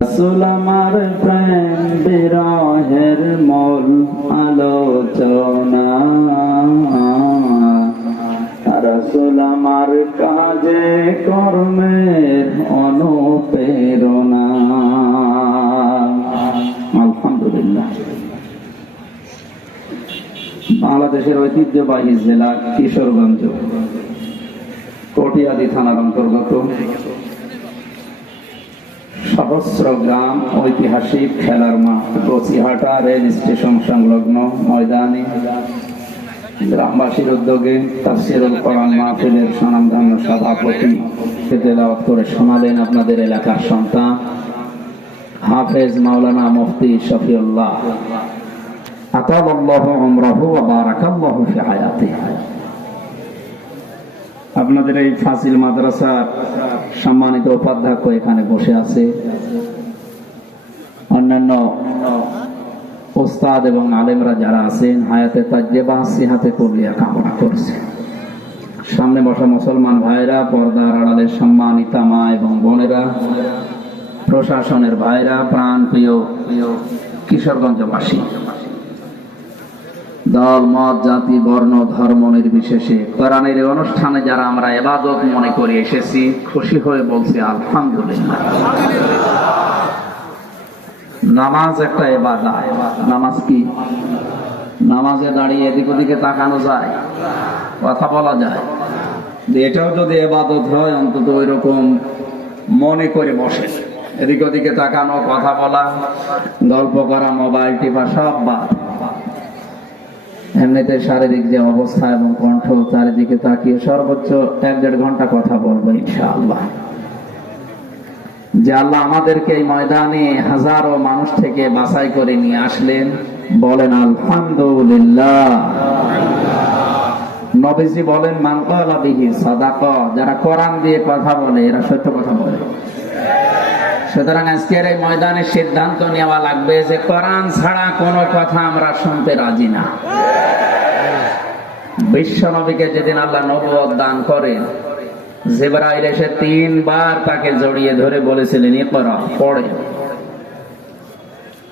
রাসূল আমার প্রেম বিরহের মূল আলোচনা, রাসূল আমার কাজে কর্মের অনুপ্রেরণা। আলহামদুলিল্লাহ। বাংলাদেশের ঐতিহ্যবাহী জেলা কিশোরগঞ্জ, কটিয়াদি থানার অন্তর্গত সহস্র গ্রাম ঐতিহাসিক খেলার মাঠ, গছিহাটা রেল স্টেশন সংলগ্ন ময়দানে গ্রামবাসীর উদ্যোগে তাফসীরুল কোরআন মাহফিলের স্বনামধন্য সভাপতি তেলাওয়াত করে শোনালেন আপনাদের এলাকার সন্তান হাফেজ মাওলানা মুফতি শফিউল্লাহ, আতালাল্লাহু উমরাহু ওয়া বারাকাল্লাহু ফি হায়াতিহি। আপনাদের এই ফাজিল মাদ্রাসার সম্মানিত উপাধ্যক্ষ এখানে বসে আছে, অন্যান্য ওস্তাদ এবং আলেমরা যারা আছেন হায়াতে তাজ্জেবা সিহাতে কুল্লিয়া কামনা করছে। সামনে বসা মুসলমান ভাইরা, পর্দার আড়ালের সম্মানিতা মা এবং বোনেরা, প্রশাসনের ভাইরা, প্রাণ প্রিয় কিশোরগঞ্জবাসী, দল মত জাতি বর্ণ ধর্ম নির্বিশেষে কোরআনের এই অনুষ্ঠানে যারা আমরা ইবাদত মনে করে এসেছি, খুশি হয়ে বলছি আলহামদুলিল্লাহ। নামাজ একটা ইবাদত। নামাজ কি? নামাজে দাঁড়িয়ে এদিক ওদিকে তাকানো যায়, কথা বলা যায়, এটাও যদি ইবাদত হয় অন্তত ওই রকম মনে করে বসে। এদিক ওদিকে তাকানো, কথা বলা, গল্প করা, মোবাইল টিপা সব বাদ। এমনিতে শারীরিক যে অবস্থা এবং কণ্ঠ, চারিদিকে তাকিয়ে সর্বোচ্চ 1-1.5 ঘন্টা কথা বলবো ইনশাআল্লাহ। যে আল্লাহ আমাদেরকে এই ময়দানে হাজারো মানুষ থেকে বাছাই করে নিয়ে আসলেন, বলেন আলহামদুলিল্লাহ। নবীজি বলেন মান ক্বালা বিহি সাদাকা, যারা কোরআন দিয়ে কথা বলে এরা সত্য কথা বলে। সুতরাং আজকের এই ময়দানে সিদ্ধান্ত নেওয়া লাগবে যে কোরআন ছাড়া কোনো কথা আমরা শুনতে রাজি না। বিশ্ব নবীকে যেদিন আল্লাহ নবুয়ত দান করেন, জিবরাইল এসে 3 বার তাকে জড়িয়ে ধরে বলেছিলেন ইকরা, পড়ে।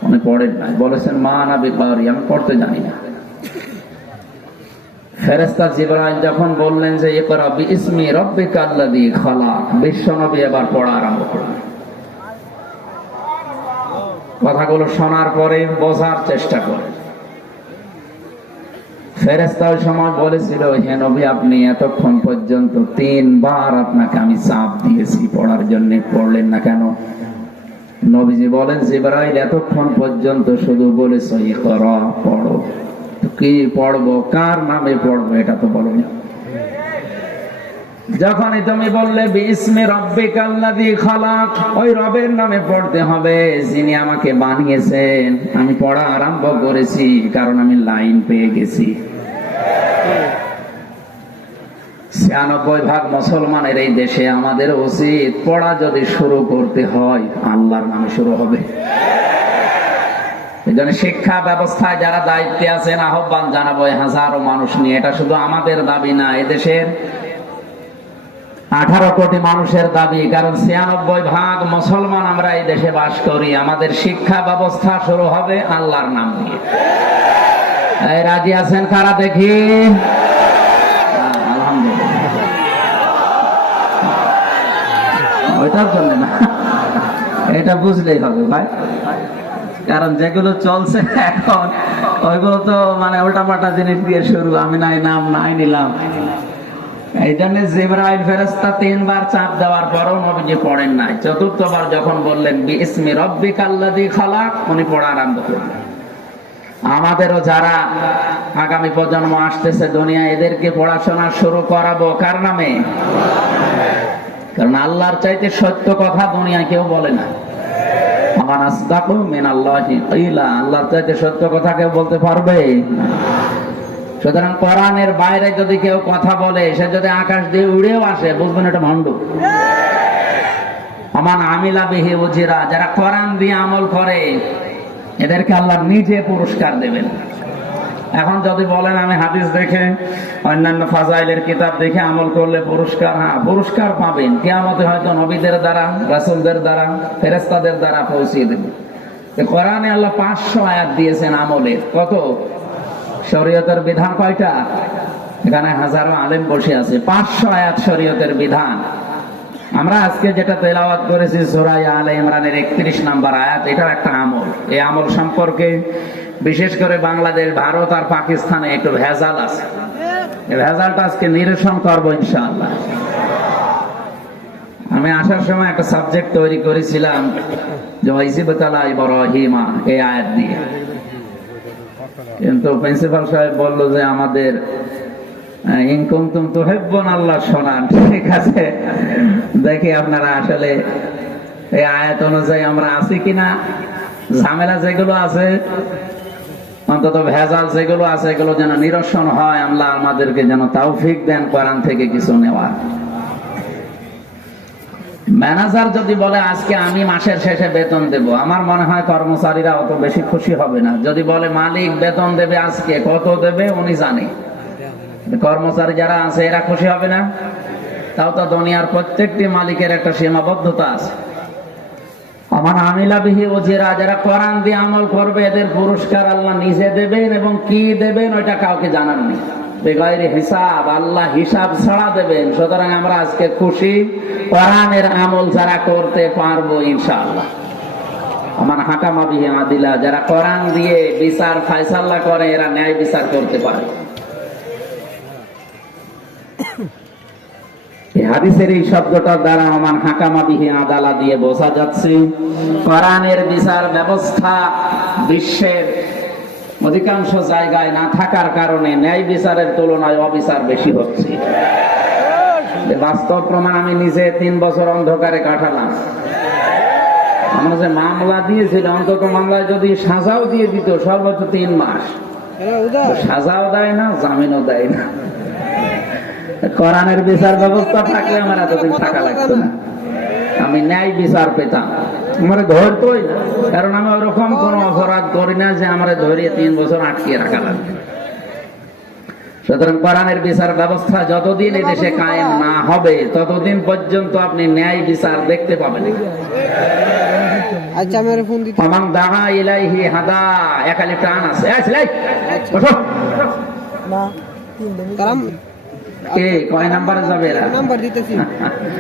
উনি পড়েন না, বলেছেন মা আনা বিকারি, আমি পড়তে জানি না। ফেরেশতা জিবরাইল যখন বললেন যে ইকরা বিইসমি রাব্বিকাল্লাযী খালাক, বিশ্ব নবী এবার পড়া আরম্ভ করলেন। কথাগুলো শোনার পরে বোঝার চেষ্টা করেন। ফেরেশতা ওই সময় বলেছিল, হে নবী আপনি এতক্ষণ পর্যন্ত 3 বার আপনাকে আমি চাপ দিয়েছি পড়ার জন্য, পড়লেন না কেন? নবীজি বলেন জিবরাইল এতক্ষণ পর্যন্ত শুধু বলেছ ইকরা, পড়ো। কি পড়বো, কার নামে পড়বো এটা তো বলো না। যখনই তুমি বললে বিইসমি রাব্বিকাল্লাযী খালাক, ওই রবের নামে পড়তে হবে যিনি আমাকে বানিয়েছেন। আমি পড়া আরম্ভ করেছি কারণ আমি লাইন পেয়ে গেছি। 96% মুসলমানের এই দেশে আমাদের উচিত পড়া যদি শুরু করতে হয় আল্লাহর নামে শুরু হবে। এজন্য শিক্ষা ব্যবস্থায় যারা দায়িত্বে আছেন আহ্বান জানাবো হাজারো মানুষ নিয়ে। এটা শুধু আমাদের দাবি না, এদেশের 18 কোটি মানুষের দাবি। কারণ 96% মুসলমান আমরা এই দেশে বাস করি। আমাদের শিক্ষা ব্যবস্থা শুরু হবে আল্লাহর নাম দিয়ে। এই রাজি আছেন কারা দেখি? আলহামদুলিল্লাহ। ওইটার জন্য না, এটা বুঝলেই হবে ভাই। কারণ যেগুলো চলছে এখন ওইগুলো তো মানে উল্টাপাল্টা জিনিস দিয়ে শুরু। আমি নাই নাম নাই নিলাম। এই জন্য জিবরাইল ফেরেশতা 3 বার চাপ দেওয়ার পরও নবীজি পড়েন নাই। 4র্থবার যখন বললেন বিইসমি রাব্বিকাল্লাযী খালাক, উনি পড়া আরম্ভ করলেন। আমাদেরও যারা আগামী প্রজন্ম আসতেছে দুনিয়া, এদেরকে পড়াশোনা শুরু করাবো কার নামে? কারণ আল্লাহর চাইতে সত্য কথা দুনিয়ায় কেউ বলে না। আমান আসদাকু মিনাল্লাহি কিলা, আল্লাহর চাইতে সত্য কথা কেউ বলতে পারবে? সুতরাং কোরআনের বাইরে যদি কেউ কথা বলে, সে যদি আকাশ দিয়ে উড়েও আসে, বুঝবেন এটা ভণ্ড। আমান আমিলা বিহি উজিরা, যারা কোরআন দিয়ে আমল করে এদেরকে আল্লাহ নিজে পুরস্কার দেবেন। এখন যদি বলেন আমি হাদিস দেখে অন্যান্য ফাজাইলের কিতাব দেখে আমল করলে পুরস্কার, হ্যাঁ পুরস্কার পাবেন, কিয়ামতে হয়তো নবীদের দ্বারা, রাসূলদের দ্বারা, ফেরেশতাদের দ্বারা পৌঁছিয়ে দেবেন। কোরআনে আল্লাহ 500 আয়াত দিয়েছেন আমলের। কত? শরীয়তের বিধান কয়টা? এখানে হাজারো আলেম বসে আছে, 500 আয়াত শরীয়তের বিধান। আমরা আজকে যেটা তেলাওয়াত করেছি সূরা আলে ইমরানের 31 নম্বর আয়াত, এটাও একটা আমল। এই আমল সম্পর্কে বিশেষ করে বাংলাদেশ, ভারত আর পাকিস্তানে একটু ভেজাল আছে। এই ভেজালটা আজকে নিরসন করবো ইনশাআল্লাহ। আমি আসার সময় একটা সাবজেক্ট তৈরি করেছিলাম যে ওয়াইজিবাতালা ইব্রাহিমা, এই আয়াত দিয়ে, কিন্তু প্রিন্সিপাল সাহেব বললো যে আমাদের ইন কুনতুম তুহিব্বুনা আল্লাহ শোনান। ঠিক আছে, দেখি আপনারা আসলে এই আয়াত অনুযায়ী আমরা আছি কিনা। ঝামেলা যেগুলো আছে, অন্তত ভেজাল যেগুলো আছে, এগুলো যেন নিরসন হয়। আল্লাহ আমাদেরকে যেন তৌফিক দেন কোরআন থেকে কিছু নেওয়ার। ম্যানেজার যদি বলে আজকে আমি মাসের শেষে বেতন দেব, আমার মনে হয় কর্মচারীরা অত বেশি খুশি হবে না। যদি বলে মালিক বেতন দেবে আজকে, কত দেবে উনি জানে, কর্মচারী যারা আছে এরা খুশি হবে না? তাও তো দুনিয়ার প্রত্যেকটি মালিকের একটা সীমাবদ্ধতা আছে। আমার আমিলা বিহি ওজিরা, যারা কোরআন দিয়ে আমল করবে এদের পুরস্কার আল্লাহ নিজে দেবেন, এবং কি দেবেন ওইটা কাউকে জানার নেই, বেগাইরে হিসাব, আল্লাহ হিসাব ছাড়া দেবেন। সুতরাং আমরা আজকে খুশি কোরআনের আমল যারা করতে পারবো ইনশাআল্লাহ। আমার হাকামা বিহি আদিলা, যারা কোরআন দিয়ে বিচার ফায়সালা করে, এরা ন্যায় বিচার করতে পারে। হাদিসের এই শব্দটার দ্বারা আমার হাকামা বিহি আদালা দিয়ে বোঝা যাচ্ছে কোরআনের বিচার ব্যবস্থা বিশ্বের অধিকাংশ জায়গায় না থাকার কারণে ন্যায় বিচারের তুলনায় অবিচার বেশি হচ্ছে। বাস্তব প্রমাণ আমি নিজে 3 বছর অন্ধকারে কাটালাম। আমরা যে মামলা দিয়েছিল, অন্তত মামলায় যদি সাজাও দিয়ে দিত সর্বোচ্চ 3 মাস, সাজাও দেয় না, জামিনও দেয় না। কোরআনের বিচার ব্যবস্থা থাকলে আমার এতদিন থাকা লাগতো না, আমি ন্যায় বিচার পেতাম। আমার ধরতোই না, কারণ আমি ওরকম কোন অপরাধ করি না যে আমার ধরিয়ে 3 বছর আটকিয়ে রাখা লাগবে। সুতরাং কোরআনের বিচার ব্যবস্থা যতদিন এই দেশে কায়েম না হবে ততদিন পর্যন্ত আপনি ন্যায় বিচার দেখতে পাবেন। আচ্ছা, আমার ফোন দিতে আমান দাহা ইলাইহি হাদা, একালি টান আছে। না কারণ কে কয় নাম্বারে যাবে এরা? নাম্বার দিতেছি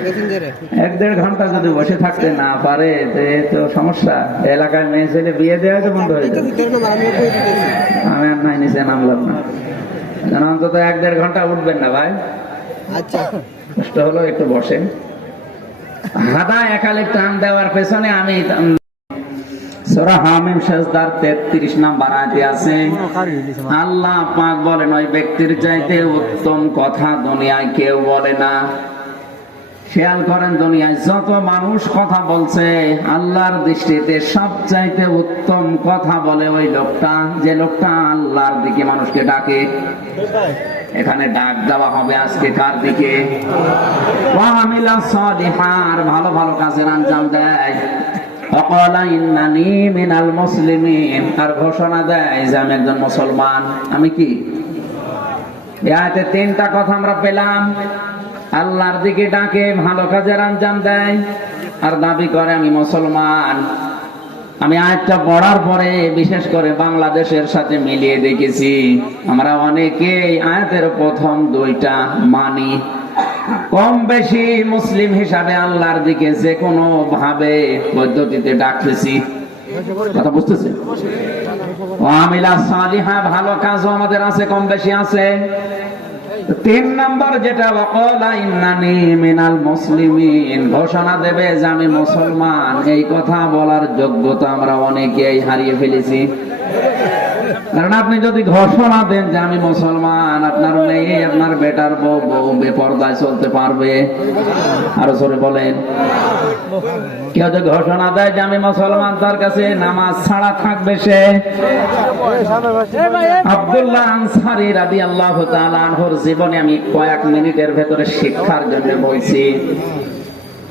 মেসেঞ্জারে। 1-1.5 ঘন্টা যদি বসে থাকতে না পারে তো সমস্যা। এলাকায় মেয়ে ছেলে বিয়ে দেওয়া তো বন্ধ হয়ে যাবে। আমি আর নাই নিচে নামলাম না, যেন অন্তত 1-1.5 ঘন্টা উঠবেন না ভাই। আচ্ছা, কষ্ট হলো, একটু বসেন। হাদা একালে টান দেওয়ার পেছনে আমি সূরা হামিম সেজদার 33 নাম্বার আয়াতে আছে, আল্লাহ পাক বলেন ওই ব্যক্তির চাইতে উত্তম কথা দুনিয়ায় কেউ বলে না। খেয়াল করেন, দুনিয়ায় যত মানুষ কথা বলছে, আল্লাহর দৃষ্টিতে সবচাইতে উত্তম কথা বলে ওই লোকটা, যে লোকটা আল্লাহর দিকে মানুষকে ডাকে। এখানে ডাক দেওয়া হবে আজকে কার দিকে? ওয়া আমিলা সালিহার, ভালো ভালো কাজের আঞ্জাম দেয়। ওয়াকালা ইন্নানি মিনাল মুসলিমিন, আর ঘোষণা দেয় যে আমি একজন মুসলমান। আমি কি? এই আয়াতে 3টা কথা আমরা পেলাম। আল্লাহর দিকে ডাকে, ভালো কাজের আঞ্জাম দেয়, আর দাবি করে আমি মুসলমান। আমি আয়াতটা পড়ার পরে বিশেষ করে বাংলাদেশের সাথে মিলিয়ে দেখেছি, আমরা অনেকে আয়াতের প্রথম 2টা মানি। কম বেশি মুসলিম হিসাবে আল্লাহর দিকে যে কোনো ভাবে পদ্ধতিতে ডাকতেছি। কথা বুঝতেছে? আমিলা সালিহা, ভালো কাজও আমাদের আছে, কম বেশি আছে। 3 নাম্বার যেটা, ওয়াকালা ইন্নানি মিনাল মুসলিমিন, ঘোষণা দেবে যে আমি মুসলমান। এই কথা বলার যোগ্যতা আমরা অনেকেই হারিয়ে ফেলেছি। কারণ আপনি যদি ঘোষণা দেন যে আমি মুসলমান, আপনার মেয়ে, আপনার বেটার বউ বেপরদায় চলতে পারবে? আরো জোরে বলেন। কেউ যদি ঘোষণা দেয় যে আমি মুসলমান, তার কাছে নামাজ ছাড়া থাকবে সে। আব্দুল্লাহ আনসারী রাদিয়াল্লাহু তাআলা আনহুর জীবনে আমি কয়েক মিনিটের ভেতরে শিক্ষার জন্য বলছি।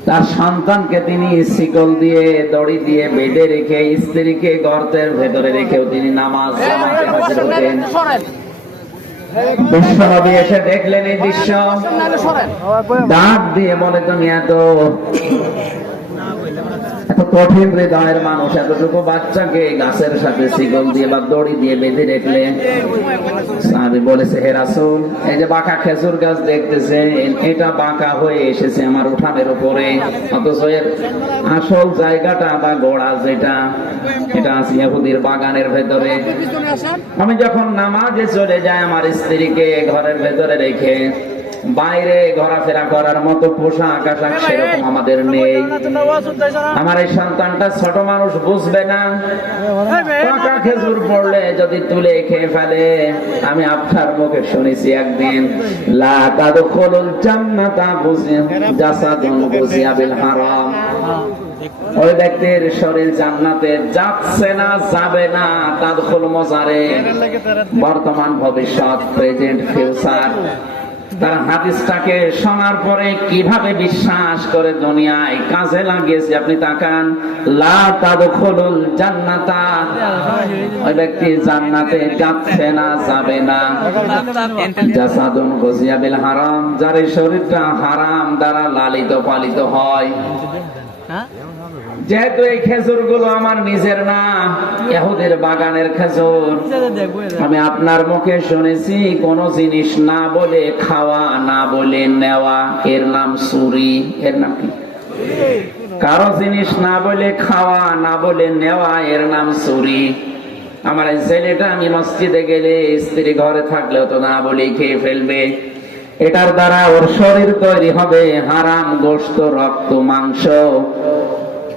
তার সন্তানকে তিনি শিকল দিয়ে দড়ি দিয়ে বেঁধে রেখে স্ত্রীকে গর্তের ভেতরে রেখেও তিনি নামাজ জামাতে হাজির হতেন। বিশ্বনবী এসে দেখলেন এই দৃশ্য, ডাক দিয়ে বলে, তুমি এত কঠিন হৃদয়ের মানুষ, এতটুকু বাচ্চাকে গাছের সাথে শিকল দিয়ে বা দড়ি দিয়ে বেঁধে রেখলে? সাহাবী বলেছে, হে রাসূল, এই যে বাঁকা খেজুর গাছ দেখতেছে, এটা বাঁকা হয়ে এসেছে আমার উঠানের উপরে, অথচ এর আসল জায়গাটা বা গোড়া যেটা, এটা আছে ইহুদির বাগানের ভেতরে। আমি যখন নামাজে চলে যাই, আমার স্ত্রীকে ঘরের ভেতরে রেখে বাইরে ঘোরাফেরা করার মতো পোশাক আশাক সেরকম আমাদের নেই। আমার এই সন্তানটা ছোট মানুষ, বুঝবে না, পাকা খেজুর পড়লে যদি তুলে খেয়ে ফেলে। আমি আপনার মুখে শুনেছি একদিন, লা তাদখুলুল জান্নাতা জাসাদুন গুজিয়া বিল হারাম, ওই ব্যক্তির শরীর জান্নাতে যাচ্ছে না, যাবে না। তাদখুল মুজারে, বর্তমান ভবিষ্যৎ, প্রেজেন্ট ফিউচার। তারা হাদিসটাকে শোনার পরে কিভাবে বিশ্বাস করে দুনিয়ায় কাজে লাগিয়েছে আপনি তাকান। লা তাদখুলুল জান্নাতা, ওই ব্যক্তি জান্নাতে যাচ্ছে না, যাবে না। জাসাদুন গুজিয়া বিল হারাম, যার শরীরটা হারাম দ্বারা লালিত পালিত হয়। যেহেতু এই খেজুর গুলো আমার নিজের না, ইহুদের বাগানের খেজুর, আমি আপনার মুখে শুনেছি কোন জিনিস না বলে খাওয়া, না বলে নেওয়া, এর নাম চুরি। এর নাম কি? কারো জিনিস না বলে খাওয়া, না বলে নেওয়া, এর নাম চুরি। আমার এই ছেলেটা, আমি মসজিদে গেলে স্ত্রী ঘরে থাকলেও তো না বলে খেয়ে ফেলবে। এটার দ্বারা ওর শরীর তৈরি হবে হারাম গোশত, রক্ত, মাংস।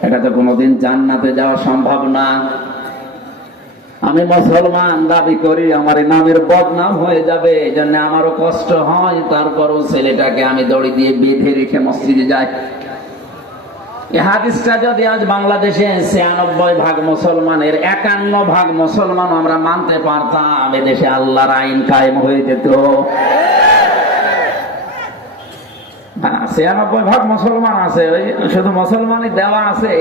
এটা তো কোনোদিন জান্নাতে যাওয়া সম্ভব না। আমি মুসলমান দাবি করি, আমার নামের বদনাম হয়ে যাবে, এই জন্য আমারও কষ্ট হয়। তারপরও ছেলেটাকে আমি দড়ি দিয়ে বেঁধে রেখে মসজিদে যাই। এই হাদিসটা যদি আজ বাংলাদেশে ৯৬% মুসলমানের ৫১% মুসলমান আমরা মানতে পারতাম, এদেশে আল্লাহর আইন কায়েম হয়ে যেত। ৯৬% মুসলমান আছে, ওই শুধু মুসলমানই দেওয়া আছে।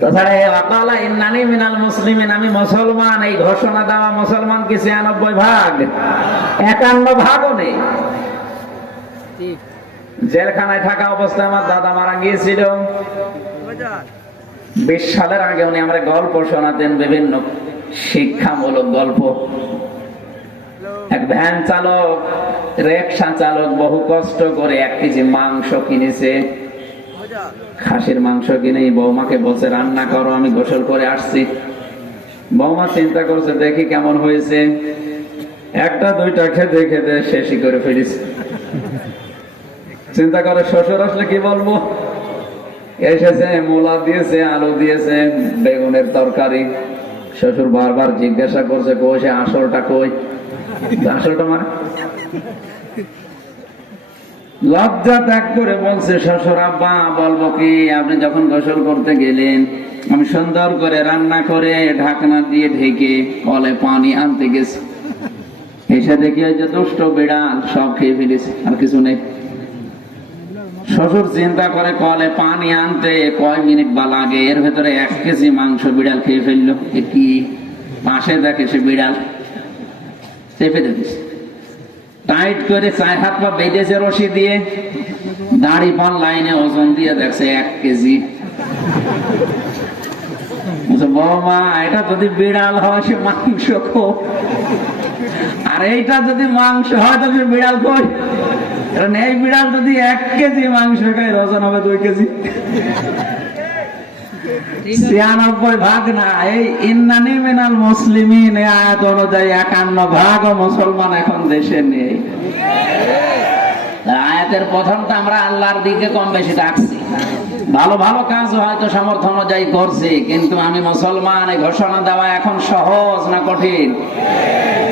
তাছাড়া ইন্নানি মিনাল মুসলিমিন, আমি মুসলমান, এই ঘোষণা দেওয়া মুসলমান কি ৯৬%? ৫১%ও নেই। জেলখানায় থাকা অবস্থায় আমার দাদা মারা গিয়েছিল ২০ সালের আগে। উনি আমরা গল্প শোনাতেন, বিভিন্ন শিক্ষামূলক গল্প। এক ভ্যান চালক, রিকশা চালক বহু কষ্ট করে ১ কেজি মাংস কিনেছে, খাসির মাংস কিনে বৌমাকে বলছে রান্না করো, আমি গোসল করে আসছি। বৌমা চিন্তা করছে দেখি কেমন হয়েছে, একটা দুইটা খেতে খেতে শেষই করে ফেলেছে। চিন্তা করে শ্বশুর আসলে কি বলবো, এসেছে মূলা দিয়েছে, আলু দিয়েছে, বেগুনের তরকারি। শ্বশুর বারবার জিজ্ঞাসা করছে কই সে আসলটা, কই আসলটা, মানে লজ্জা ত্যাগ করে বলছে শ্বশুর, আব্বা বলবো কি, আপনি যখন গোসল করতে গেলেন আমি সুন্দর করে রান্না করে ঢাকনা দিয়ে ঢেকে কলে পানি আনতে গেছি, এসে দেখি ওই যে দুষ্ট বিড়াল সব খেয়ে ফেলেছে, আর কিছু নেই। শ্বশুর চিন্তা করে কলে পানি আনতে কয় মিনিট বা লাগে, এর ভেতরে ১ কেজি মাংস বিড়াল খেয়ে ফেললো। কি পাশে দেখে সে বিড়াল চেপে দিয়েছে, টাইট করে ৪ হাত পা বেঁধেছে রশি দিয়ে, দাড়ি পান লাইনে ওজন দিয়ে দেখছে ১ কেজি। বৌমা, এটা যদি বিড়াল হয় সে মাংস খো, আর এইটা যদি মাংস হয় তাহলে বিড়াল কই? কারণ এই বিড়াল যদি ১ কেজি মাংস খায়, ওজন হবে ২ কেজি। ৯৬% না, এই ইন্নানি মিনাল মুসলিমিন এই আয়াত অনুযায়ী ৫১% মুসলমান এখন দেশে নেই। আয়াতের প্রথমটা আমরা আল্লাহর দিকে কম বেশি ডাকছি, ভালো ভালো কাজ হয়তো সামর্থ্য অনুযায়ী করছি, কিন্তু আমি মুসলমান এই ঘোষণা দেওয়া এখন সহজ না কঠিন?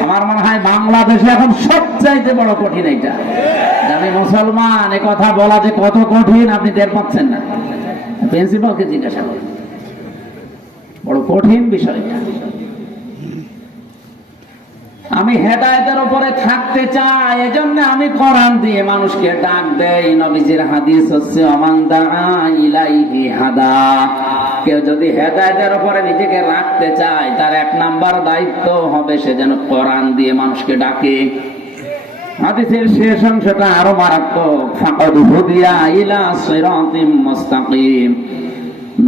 আমার মনে হয় বাংলাদেশে এখন সবচাইতে বড় কঠিন এইটা। আমি মুসলমান এ কথা বলা যে কত কঠিন আপনি টের পাচ্ছেন না। প্রিন্সিপালকে জিজ্ঞাসা করুন, বড় কঠিন বিষয়টা। আমি হেদায়েতের উপরে থাকতে চাই, এজন্য আমি কোরআন দিয়ে মানুষকে ডাক দেই। নবীজির হাদিস হচ্ছে ওমান দাআ ইলাইহি হাদা। কেউ যদি হেদায়েতের উপরে নিজেকে রাখতে চায়, তার 1 নাম্বার দায়িত্ব হবে সে যেন কোরআন দিয়ে মানুষকে ডাকে। হাদিসের শেষ অংশটা আরো মারাত্মক, ফাকাদ হুদিয়া ইলা সিরাতিম মুস্তাকিম।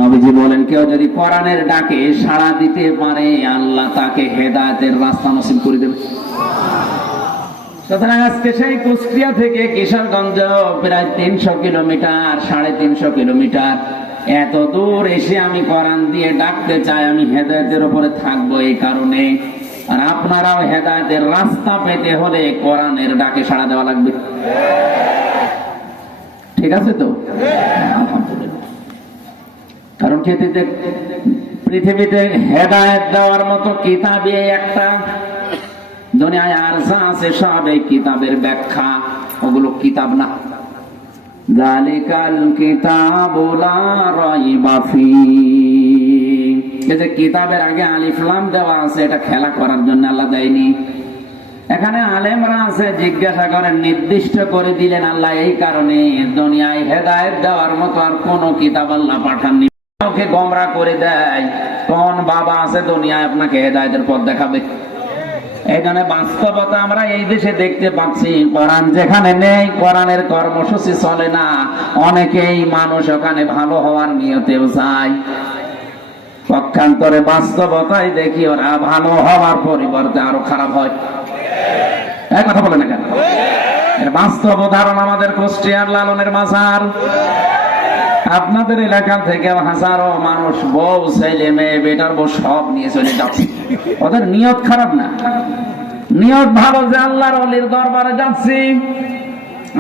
নবীজি বলেন, কেউ যদি কোরআনের ডাকে সাড়া দিতে পারে, আল্লাহ তাকে হেদায়েতের রাস্তা নসিব করে দেবে। সুতরাং আজকে সেই কুষ্টিয়া থেকে কিশোরগঞ্জ প্রায় 300 কিলোমিটার, 350 কিলোমিটার, এত দূর এসে আমি কোরআন দিয়ে ডাকতে চাই, আমি হেদায়েতের উপরে থাকবো এই কারণে। আর আপনারাও হেদায়েতের রাস্তা পেতে হলে কোরআনের ডাকে সাড়া দেওয়া লাগবে। ঠিক আছে তো? আলহামদুলিল্লাহ। কারণ পৃথিবীতে হেদায়েত দেওয়ার মতো কিতাবই একটা, দুনিয়ায় আর যা আছে সব এই কিতাবের ব্যাখ্যা, ওগুলো কিতাব না। যালিকাল কিতাবু লা রাইবা ফীহ। এই যে কিতাবের আগে আলিফ লাম দেওয়া আছে, এটা খেলা করার জন্য আল্লাহ দেয়নি। এখানে আলেমরা আছে, জিজ্ঞাসা করেন, নির্দিষ্ট করে দিলেন আল্লাহ এই কারণে, দুনিয়ায় হেদায়েত দেওয়ার মতো আর কোন কিতাব আল্লাহ পাঠাননি। ওকে গোমরা করে দেয়। কোন বাবা আছে দুনিয়ায় আপনাকে হেদায়েতের পথ দেখাবে? এখানে বাস্তবতা আমরা এই দেশে দেখতে পাচ্ছি, কোরআন যেখানে নেই, কোরআনের কর্মসূচি চলে না। অনেকেই মানুষ ওখানে ভালো হওয়ার নিয়তেও যায়, পক্ষান্তরে বাস্তবতায় দেখি ওরা ভালো হওয়ার পরিবর্তে আরো খারাপ হয়। এক কথা বলে না কেন? বাস্তব উদাহরণ আমাদের কুষ্টিয়ার লালনের মাজার। আপনাদের এলাকা থেকে হাজারো মানুষ বউ, ছেলে মেয়ে, বেটার বউ সব নিয়ে চলে যাচ্ছে। ওদের নিয়ত খারাপ না, নিয়ত ভালো যে আল্লাহর ওলির দরবারে যাচ্ছি।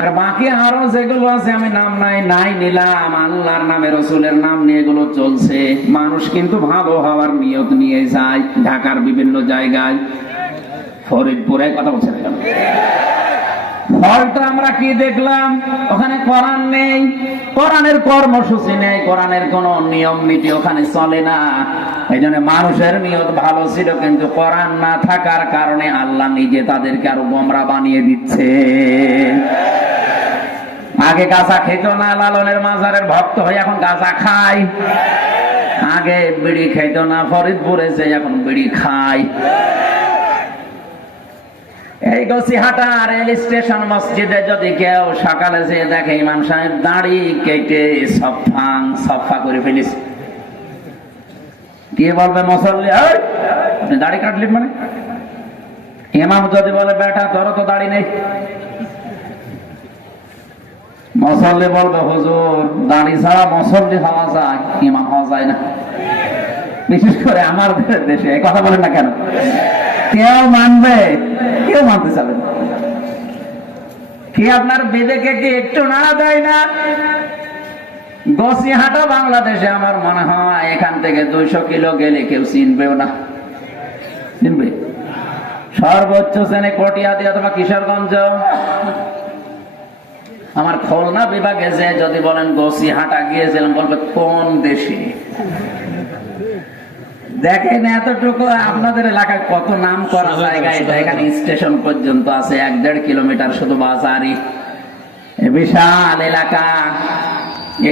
আর বাকি আরো যেগুলো আছে আমি নাম নাই নিলাম, আল্লাহর নামে রসুলের নাম নিয়ে এগুলো চলছে। মানুষ কিন্তু ভালো হওয়ার নিয়ত নিয়ে যায়। ঢাকার বিভিন্ন জায়গায়, ফরিদপুরে কথা বলছে, ফলটা আমরা কি দেখলাম? ওখানে কোরআন নেই, কোরআনের কর্মসূচি নেই, কোরআনের কোন নিয়ম নীতি ওখানে চলে না। এই জন্য মানুষের নিয়ত ভালো ছিল, কিন্তু কোরআন না থাকার কারণে আল্লাহ নিজে তাদেরকে আরো গোমরা বানিয়ে দিচ্ছে। আগে গাঁজা খেত না, লালনের মাজারের ভক্ত হয়ে এখন গাঁজা খায়। আগে বিড়ি খেত না, ফরিদপুরে যে এখন বিড়ি খায়। এই গছিহাটা রেল স্টেশন মসজিদে যদি কেউ সকালে যে দেখে ইমাম সাহেব দাড়ি কেটে সফা করে ফেলিস, কে বলবে? মুসল্লি, আপনি দাড়ি কাটলেন মানে? ইমাম যদি বলে, বেটা তোর তো দাড়ি নেই, মুসল্লি বলবে, হুজুর দাড়ি ছাড়া মুসল্লি হওয়া যায়, ইমাম হওয়া যায় না। বিশেষ করে আমার দেশে এই কথা বলেন না কেন? কেউ মানবে, কেউ মানতে চাবে না। কি আপনার বিবেকে কি একটু নাড়া দেয় না? গছিহাটা বাংলাদেশে আমার মনে হয় এখান থেকে 200 কিলো গেলে কেউ চিনবেও না। চিনবে? সর্বোচ্চ শ্রেণী কটিয়াদি অথবা কিশোরগঞ্জ। আমার খুলনা বিভাগে যে যদি বলেন গছিহাটা গিয়েছিলাম, বলবে কোন দেশে? দেখেন এতটুকু আপনাদের এলাকায় কত নাম করা জায়গায়, এখানে স্টেশন পর্যন্ত আছে 1-1.5 কিলোমিটার শুধু বাজারই। বিশাল এলাকা।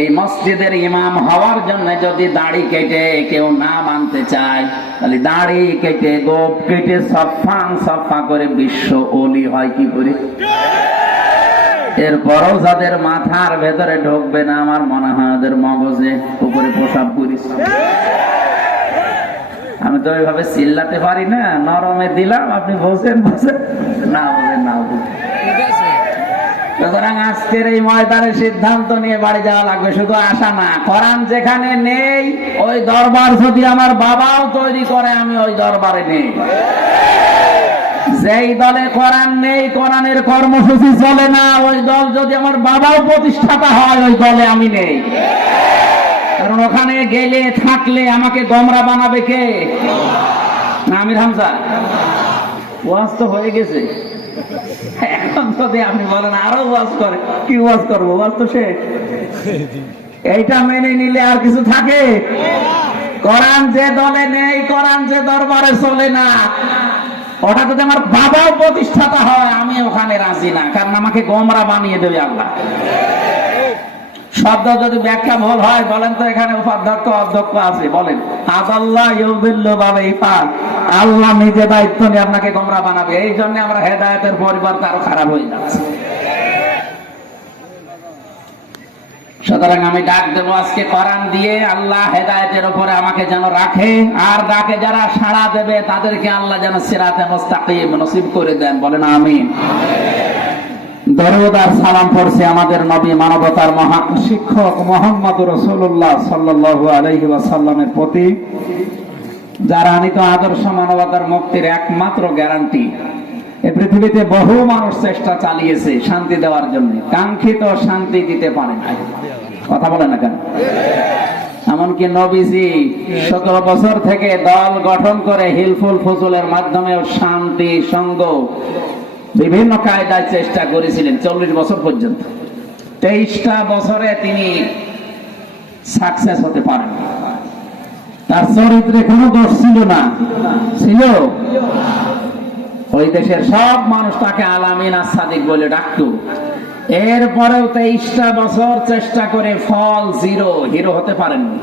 এই মসজিদের ইমাম হওয়ার জন্য যদি দাড়ি কেটে কেউ না মানতে চায়, তাহলে দাড়ি কেটে গোপ কেটে সফা করে বিশ্ব ওলি হয় কি করে? এরপরও যাদের মাথার ভেতরে ঢুকবে না, আমার মনে হয় ওদের মগজে উপরে প্রসাব করিস। আমি তো ওইভাবে চিল্লাতে পারি না, নরমে দিলাম, আপনি বলছেন না বলেন না বলেন। সুতরাং আজকের এই ময়দানে সিদ্ধান্ত নিয়ে বাড়ি যাওয়া লাগবে, শুধু আশা না। কোরআন যেখানে নেই, ওই দরবার যদি আমার বাবাও তৈরি করে, আমি ওই দরবারে নেই। যেই দলে কোরআন নেই, কোরআনের কর্মসূচি চলে না, ওই দল যদি আমার বাবাও প্রতিষ্ঠাতা হয়, ওই দলে আমি নেই। কারণ ওখানে গেলে থাকলে আমাকে গোমরা বানাবে কে? না আমির হামজা? ওয়াজ তো হয়ে গেছে। এখন যদি আপনি বলেন আরো ওয়াজ করে, কি ওয়াজ করবো? ওয়াজ তো শেষ। এইটা মেনে নিলে আর কিছু থাকে? কোরআন যে দলে নেই, কোরআন যে দরবারে চলে না, ওটা যদি আমার বাবাও প্রতিষ্ঠাতা হয় আমি ওখানে রাজি না, কারণ আমাকে গোমরা বানিয়ে দেবে আল্লাহ। শব্দ যদি ব্যাখ্যা ভুল হয় বলেন তো, এখানে উপাধ্যক্ষ অধ্যক্ষ আছে, বলেন আদাল্লাহ ইউদিল্লু বাবে ইফাল, আল্লাহ নিজে দায়িত্ব নিয়ে আপনাকে গোমরা বানাবে। এই জন্য আমরা হেদায়েতের পরিবর্তে আরো খারাপ হয়ে যাচ্ছে। সুতরাং আমি ডাক দেবো আজকে কোরআন দিয়ে, আল্লাহ হেদায়েতের উপরে আমাকে যেন রাখে, আর ডাকে যারা সাড়া দেবে তাদেরকে আল্লাহ যেন সিরাতে মুস্তাকিম নসিব করে দেন, বলেন আমিন। দরুদ আর সালাম পড়ছে আমাদের নবী মানবতার মহান শিক্ষক মুহাম্মদুর রাসূলুল্লাহ সাল্লাল্লাহু আলাইহি ওয়াসাল্লামের প্রতি, যারা আনিত আদর্শ মানবতার মুক্তির একমাত্র গ্যারান্টি। এই পৃথিবীতে বহু মানুষ চেষ্টা চালিয়েছে শান্তি দেওয়ার জন্য, কাঙ্ক্ষিত শান্তি দিতে পারে না। কথা বলে না কেন? এমনকি নবীজি 17 বছর থেকে দল গঠন করে হিলফুল ফজলের মাধ্যমেও শান্তি সঙ্গ বিভিন্ন কায়দায় চেষ্টা করেছিলেন 40 বছর পর্যন্ত। 23টা বছরে তিনি সাকসেস হতে পারেন। তার চরিত্রে কোনো দোষ ছিল না, ছিল ওই দেশের সব মানুষ তাকে আলামিন আস-সাদিক বলে ডাকতো। এরপরেও 23টা বছর চেষ্টা করে ফল জিরো, হিরো হতে পারেননি।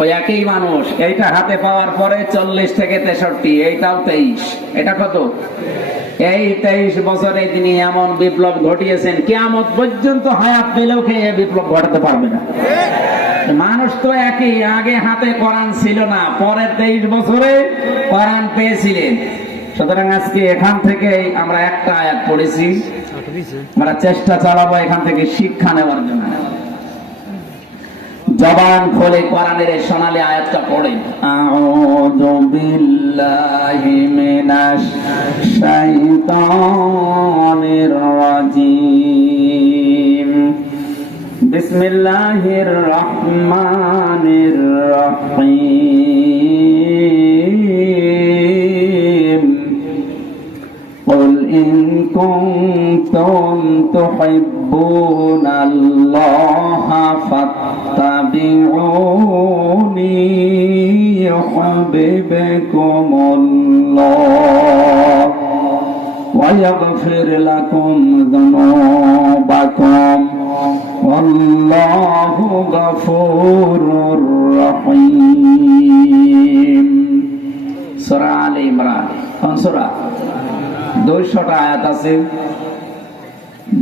ওই একই মানুষ এইটা হাতে পাওয়ার পরে 40 থেকে 63, এইটাও 23, এটা কত? এই 23 বছরে তিনি এমন বিপ্লব ঘটিয়েছেন, কিয়ামত পর্যন্ত হায়াত পেলেও কে বিপ্লব ঘটাতে পারবে না। মানুষ তো একই, আগে হাতে কোরআন ছিল না, পরের 23 বছরে কোরআন পেয়েছিলেন। সুতরাং আজকে এখান থেকে আমরা একটা আয়াত পড়েছি, আমরা চেষ্টা চালাবো এখান থেকে শিক্ষা নেওয়ার জন্য। জবান খোলে কোরআনের এই সোনালী আয়াতটা পড়ে, আউযু বিল্লাহি মিনাশ শাইতানির রাজীম, বিসমিল্লাহির রহমানির রহিম, قل إن كنتم تحبون الله فاتبعوني يحببكم الله ويغفر لكم ذنوبكم والله غفور رحيم। সূরা আলে ইমরান, কোন সূরা? 200টা আয়াত আছে,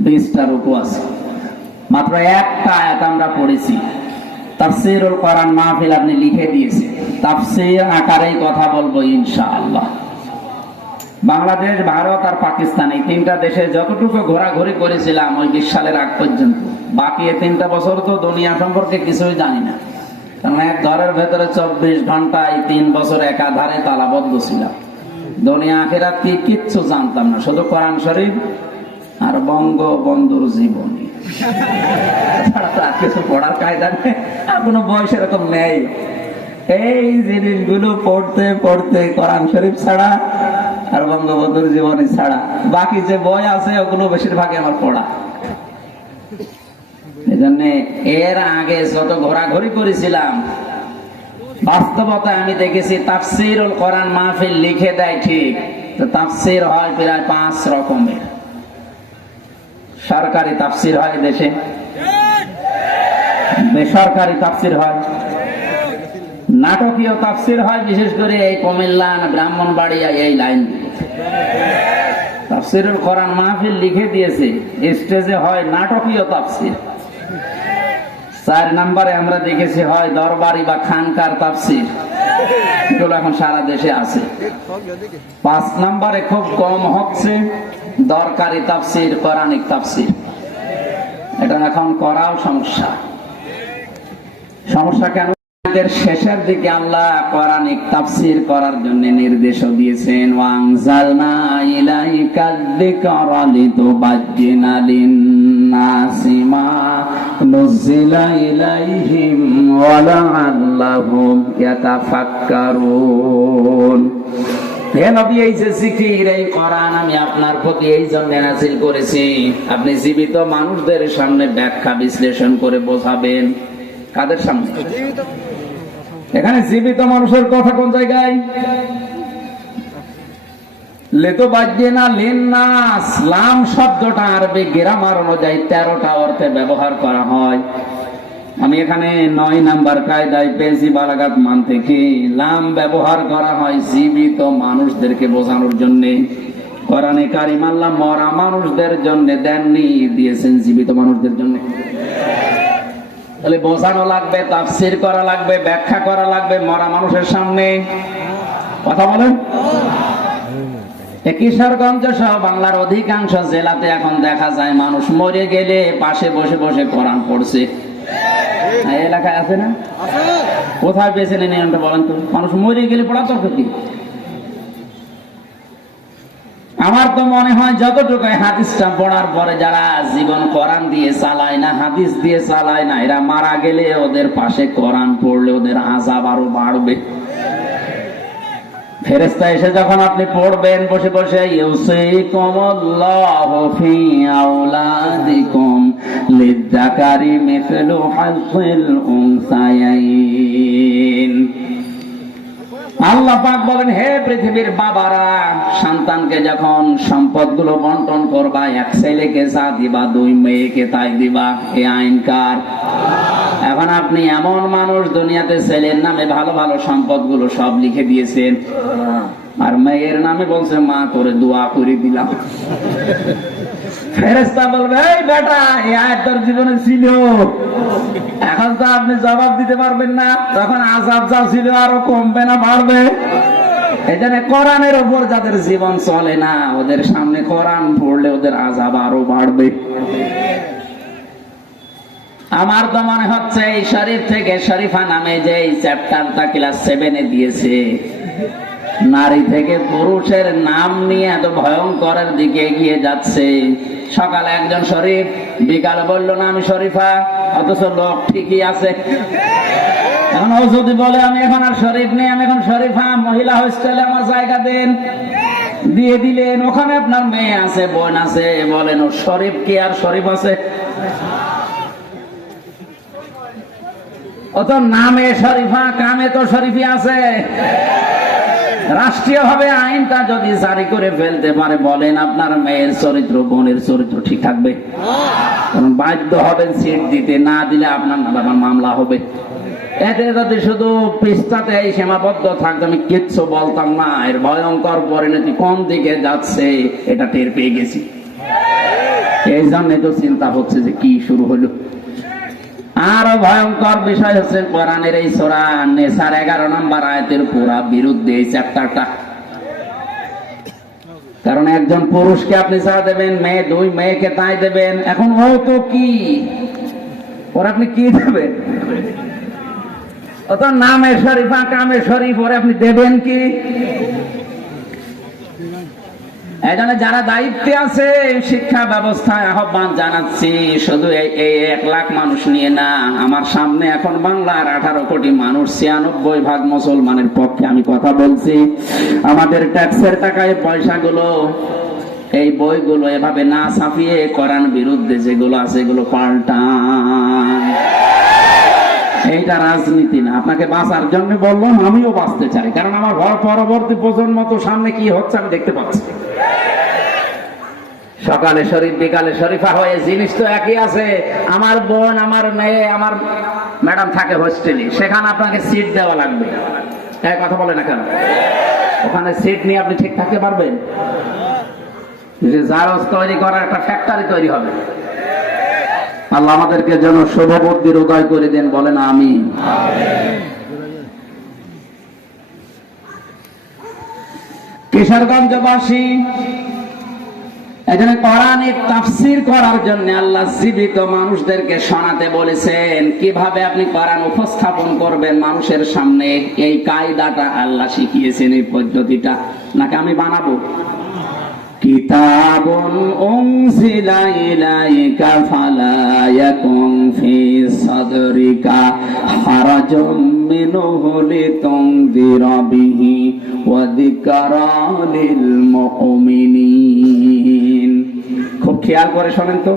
20টা রুকু আছে, মাত্র একটা আয়াত আমরা পড়েছি। তাফসীরুল কোরআন মাহফিল আপনি লিখে দিয়েছে, তাফসীর আকারেই কথা বলবো ইনশাআল্লাহ। বাংলাদেশ, ভারত আর পাকিস্তান এই 3টা দেশে যতটুকু ঘোরাঘুরি করেছিলাম ওই 20 সালের আগ পর্যন্ত, বাকি এই 3টা বছর তো দুনিয়া সম্পর্কে কিছুই জানি না, কারণ এক ঘরের ভেতরে 24 ঘন্টা এই 3 বছর একাধারে তালাবদ্ধ ছিলাম। দুনিয়া আখিরাত কি কিচ্ছু জানতাম না, শুধু কোরআন শরীফ আর বঙ্গবন্ধুর জীবনী ছাড়া তো আর কিছু পড়ার কায়দা নেই, আর কোনো বয়স এরকম নেই। এই জিনিসগুলো পড়তে পড়তে কোরআন শরীফ ছাড়া আর বঙ্গবন্ধুর জীবনী ছাড়া বাকি যে বই আছে ওগুলো বেশিরভাগই আমার পড়া। এই জন্য এর আগে যত ঘোরাঘুরি করেছিলাম, বাস্তবতায় আমি দেখেছি তাফসীরুল কোরআন মাহফিল লিখে দেয় ঠিক, তো তাফসীর হয় প্রায় 5 রকমের। সরকারি তাফসীর হয় দেশে, বেসরকারি তাফসীর হয়, নাটকীয় তাফসীর হয়, বিশেষ করে এই কুমিল্লা, ব্রাহ্মণবাড়িয়া এই লাইন। তাফসীরুল কোরআন মাহফিল লিখে দিয়েছে, স্টেজে হয় নাটকীয় তাফসীর। 4 নম্বরে আমরা দেখেছি হয় দরবারি বা খানকার তাফসীর, এগুলো এখন সারা দেশে আছে। 5 নম্বরে খুব কম হচ্ছে দরকারি তাফসীর, কোরআনিক তাফসীর। এটা এখন করাও সমস্যা। সমস্যা কেন? শেষের দিকে আল্লাহ কোরআনিক তাফসীর করার জন্য নির্দেশও দিয়েছেন, ওয়ানজালনা ইলাইকা যিকরা লিতুবাজ্জিনা লিন-নাসি মা নুজিলা ইলাইহিম ওয়া লাআল্লাহুম ইয়াতাফাক্কারুন। হে নবী, এই যে জিকির, এই কোরআন আমি আপনার প্রতি এই জন্য নাযিল করেছি, আপনি জীবিত মানুষদের সামনে ব্যাখ্যা বিশ্লেষণ করে বোঝাবেন। কাদের সামনে? এখানে জীবিত মানুষের কথা কোন জায়গায়? লেতো বাজে না লিন্নাস, লাম শব্দটা আরবি গ্রামার অনুযায়ী 13টা অর্থে ব্যবহার করা হয়। আমি এখানে 9 নাম্বার কায়দায় পেয়েছি বালাগাত মান থেকে। লাম ব্যবহার করা হয় জীবিত মানুষদেরকে বোঝানোর জন্য। কোরআনে কারিম আল্লাহ মরা মানুষদের জন্য দেননি, দিয়েছেন জীবিত মানুষদের জন্য। তাহলে বোঝানো লাগবে, তাফসীর করা লাগবে, ব্যাখ্যা করা লাগবে মরা মানুষের সামনে। কথা বলেন। কিশোরগঞ্জ সহ বাংলার অধিকাংশ জেলাতে এখন দেখা যায় মানুষ মরে গেলে পাশে বসে বসে কোরআন পড়ছে। এই এলাকায় আছে না? কোথায় পেয়েছেন নিয়মটা বলেন তো? মানুষ মরে গেলে পড়া তো ক্ষতি। আমার তো মনে হয় যতটুকু হাদিসটা পড়ার পরে যারা জীবন কোরআন দিয়ে চালায় না, হাদিস দিয়ে চালায় না, এরা মারা গেলে ওদের পাশে কোরআন পড়লে ওদের আযাব আরো বাড়বে। ফেরেশতা এসে যখন আপনি পড়বেন বসে বসে, ইউসিকুমুল্লাহু ফি আওলাদিকুম লিযযাকারি মিসলু হাযযিল উনসায়াইন। আল্লাহ পাক বলেন, হে পৃথিবীর বাবারা, সন্তানকে যখন সম্পদগুলো বন্টন করবা, এক ছেলেকে যা দিবা 2 মেয়েকে তাই দিবা। এই আইন কার? এখন আপনি এমন মানুষ দুনিয়াতে ছেলের নামে ভালো ভালো সম্পদগুলো সব লিখে দিয়েছেন, আর মেয়ের নামে বলছে মা তোরে দোয়া করে দিলাম। ফেরেশতা বলবে, এই বেটা, এই আয়াত তোর জীবনে ছিল, এখন তো আপনি জবাব দিতে পারবেন না, তখন আযাব যা ছিল আরো কমবে না বাড়বে? এজন্য কোরআনের উপর যাদের জীবন চলে না, ওদের সামনে কোরআন পড়লে ওদের আযাব আরো বাড়বে। আমার তো মনে হচ্ছে এই শরীফ থেকে শরীফা নামে যে এই চ্যাপ্টারটা ক্লাস 7-এ দিয়েছে, নারী থেকে পুরুষের নাম নিয়ে এত ভয়ঙ্করের দিকে এগিয়ে যাচ্ছে। সকালে একজন শরীফ, বিকালে বললো না আমি শরীফা, অথচ লোক ঠিকই আছে। এখন ও যদি বলে আমি এখন আর শরীফ নেই, আমি এখন শরীফা, মহিলা হোস্টেলে আমার জায়গা দেন, দিয়ে দিলেন, ওখানে আপনার মেয়ে আছে, বোন আছে, বলেন ও শরীফ কি আর শরীফ আছে? ও তো নামে শরীফা, কামে তো শরীফই আছে। রাষ্ট্রীয় ভাবে আইনটা যদি জারি করে ফেলতে পারে, বলেন আপনার মেয়ের চরিত্র, বোনের চরিত্র ঠিক থাকবে? কারণ বাধ্য হবেন সিট দিতে, না দিলে আপনার নামে মামলা হবে। এতে যদি শুধু পৃষ্ঠাতে এই সীমাবদ্ধ থাকতো, আমি কিচ্ছু বলতাম না। এর ভয়ঙ্কর পরিণতি কোন দিকে যাচ্ছে এটা টের পেয়ে গেছি। এই জন্য তো চিন্তা হচ্ছে যে কি শুরু হলো। আরো ভয়ঙ্কর বিষয় হচ্ছে কোরআনের এই সূরা নিসার 11 নম্বর আয়াতের পুরা বিরুদ্ধে এই চ্যাপ্টারটা। কারণ একজন পুরুষকে আপনি যা দেবেন, মেয়ে 2 মেয়েকে তাই দেবেন। এখন ও তো কি, ওর আপনি কি দেবেন? ও তো নামে শরীফা, কামে শরীফ, ওরে আপনি দেবেন কি? এখানে যারা দায়িত্বে আছে শিক্ষা ব্যবস্থায় আহ্বান জানাচ্ছি, শুধু এই 1 লাখ মানুষ নিয়ে না, আমার সামনে এখন বাংলার 18 কোটি মানুষ, 96% মুসলমানের পক্ষে আমি কথা বলছি। আমাদের ট্যাক্সের টাকায় পয়সাগুলো, এই বইগুলো এভাবে না ছাপিয়ে কোরআন বিরুদ্ধে যেগুলো আছে এগুলো পাল্টান। এইটা রাজনীতি না। আপনাকে বাঁচার জন্য বললাম, আমিও বাঁচতে চাই, কারণ আমার পরবর্তী প্রজন্ম তো সামনে কি হচ্ছে আমি দেখতে পাচ্ছি। সকালে শরীফ, বিকালে শরীফা হয়ে জিনিস তো একই আছে। আমার বোন, আমার মেয়ে, আমার ম্যাডাম থাকে হোস্টেলে, সেখানে আপনাকে সিট দেওয়া লাগবে। এই কথা বলে না কেন? ওখানে সিট নিয়ে আপনি ঠিক থাকতে পারবেন? যে জারজ তৈরি করার একটা ফ্যাক্টরি তৈরি হবে। আল্লাহ আমাদেরকে যেন শুভ বুদ্ধির উদয় করে দেন, বলেন আমিন। কিশোরগঞ্জবাসী, এখানে কোরআনের তাফসীর করার জন্য আল্লাহ জীবিত মানুষদেরকে শোনাতে বলেছেন কিভাবে আপনি কোরআন উপস্থাপন করবেন মানুষের সামনে। এই কায়দাটা আল্লাহ শিখিয়েছেন, এই পদ্ধতিটা। নাকি আমি বানাবো? কিতাবুন উনজিলা ইলাইকা ফালা ইয়াকুন ফি সাদরিকা হারাজুম মিনহু লিতুনযিরা বিহি ওয়া যিকরা লিল মুমিনিন। খুব খেয়াল করে শোনেন তো,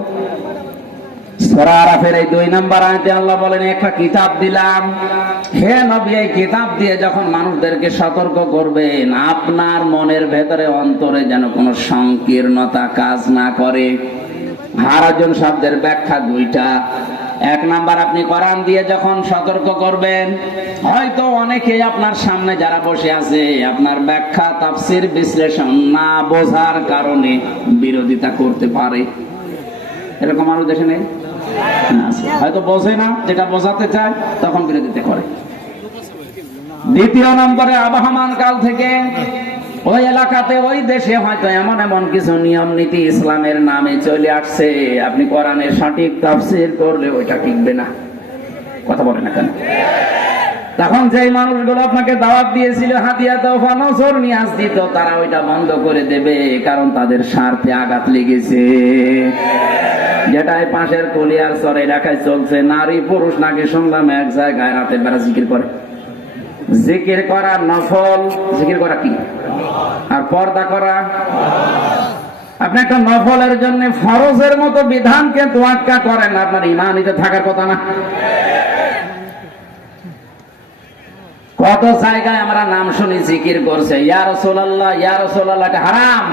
সূরা আরাফের এই 2 নম্বর আয়াতে আল্লাহ বলেন একটা কিতাব দিলাম। হে নবী, এই কিতাব দিয়ে যখন মানুষদেরকে সতর্ক করবেন, আপনার মনের ভেতরে অন্তরে যেন কোনো সংকীর্ণতা কাজ না করে। হারাজন শব্দের ব্যাখ্যা দুইটা। এক নাম্বার, আপনি কোরআন দিয়ে যখন সতর্ক করবেন, হয়তো অনেকেই আপনার সামনে যারা বসে আছে আপনার ব্যাখ্যা তাফসীর বিশ্লেষণ না বোঝার কারণে বিরোধিতা করতে পারে। এরকম মানুষ দেখে নেই? হয়তো বোঝে না, যেটা বোঝাতে চায় তখন বিরোধিতা করে। দ্বিতীয় নম্বরে, আবহমান কাল থেকে ওই এলাকাতে ওই দেশে হয়তো এমন এমন কিছু নিয়ম নীতি ইসলামের নামে চলে আসছে, আপনি কোরআনের সঠিক তাফসীর করলে ওইটা টিকবে না। কথা বলে না কেন? তখন যেই মানুষগুলো আপনাকে দাওয়াত দিয়েছিল হাতিয়া তোফা নসর নিয়াজ দিত, তারা ওইটা বন্ধ করে দেবে, কারণ তাদের স্বার্থে আঘাত লেগেছে। যেটা এই পাশের কলিয়ার চর এলাকায় চলছে, নারী পুরুষ নাকি শুনলাম এক জায়গায় রাতের বেলা জিকির করে। জিকির করা নফল, জিকির করা কি? আর পর্দা করা। আপনি একটা নফলের জন্য ফরজের মতো বিধানকে তোয়াক্কা করেন, আপনার ঈমানিতে থাকার কথা না। কত জায়গায় আমরা নাম শুনি জিকির করছে, ইয়া রাসূলুল্লাহ ইয়া রাসূলুল্লাহ, এটা হারাম।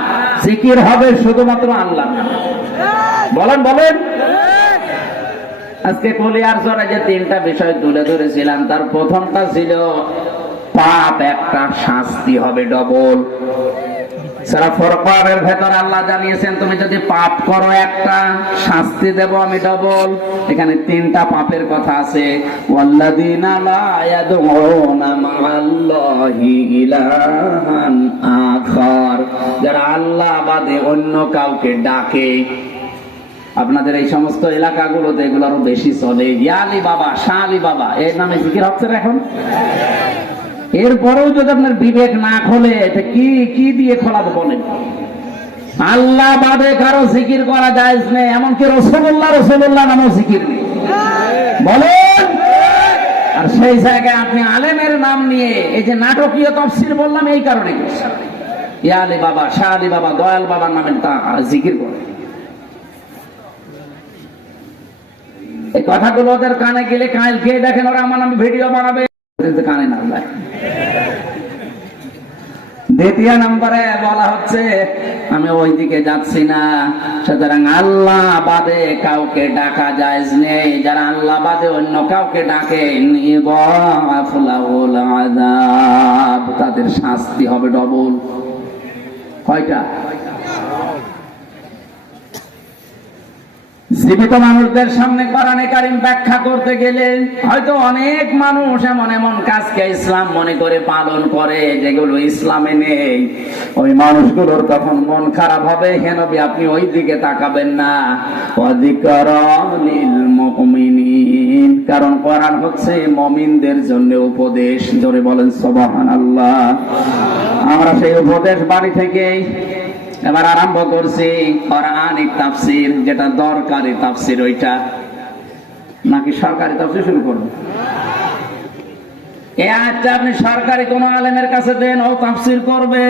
জিকির হবে শুধুমাত্র আল্লাহ। বলেন বলেন। আজকে কলিয়ার চরে যে তিনটা বিষয় তুলে ধরেছিলাম, তার প্রথমটা ছিল পাপ একটা, শাস্তি হবে ডবল। সূরা ফুরকানের ভেতর আল্লাহ জানিয়েছেন, তুমি যদি পাপ করো একটা, শাস্তি দেব আমি ডবল। এখানে তিনটা পাপের কথা আছে। ওয়াল্লাযীনা লা ইয়াদউনা মা'আল্লাহি ইলাহান আখার, যারা আল্লাহ বাদে অন্য কাউকে ডাকে। আপনাদের এই সমস্ত এলাকাগুলোতে এগুলো আরো বেশি চলে। ইয়ালি বাবা, শালি বাবা, এর নামে জিকির হচ্ছে না এখন। এরপরেও যদি আপনার বিবেক না খোলে, এটা কি কি দিয়ে খোলাতে বলেন? আল্লাহ বাদে কারো জিকির করা জায়েজ নেই, এমনকি রাসূলুল্লাহ নামও জিকির নেই। বলেন। আর সেই জায়গায় আপনি আলেমের নাম নিয়ে এই যে নাটকীয় তাফসীর বললাম, এই কারণে ইয়ালি বাবা, শালি বাবা, দয়াল বাবার নামে তা জিকির করে। এই কথাগুলো ওদের কানে গেলে কাল খেয়ে দেখেন, ওরা আমার নামে ভিডিও বানাবে, কানে না যায়। দ্বিতীয় নম্বরে বলা হচ্ছে, আমি ওই দিকে যাচ্ছি না, সুতরাং আল্লাহ বাদে কাউকে ডাকা জায়েজ নেই। যারা আল্লাহ বাদে অন্য কাউকে ডাকে, তাদের শাস্তি হবে ডবল। কয়টা? জীবিত মানুষদের সামনে কোরআনে কারীম ব্যাখ্যা করতে গেলে হয়তো অনেক মানুষ এমন এমন কাজকে ইসলাম মনে করে পালন করে যেগুলো ইসলামে নেই। ওই মানুষগুলোর তখন মন খারাপ হবে। হে নবী, আপনি ওই দিকে তাকাবেন না। ওয়াযিকরালিল মুমিনিন, কারণ কোরআন হচ্ছে মুমিনদের জন্য উপদেশ। জোরে বলেন সুবহানাল্লাহ। আমরা সেই উপদেশ বাড়ি থেকেই এবার আরম্ভ করছি কোরআনিক তাফসীর, যেটা দরকারি তাফসীর। ওইটা নাকি সরকারি তাফসীর শুরু করব? এই আয়াতটা আপনি সরকারি কোন আলেমের কাছে দেন, ও তাফসীর করবে,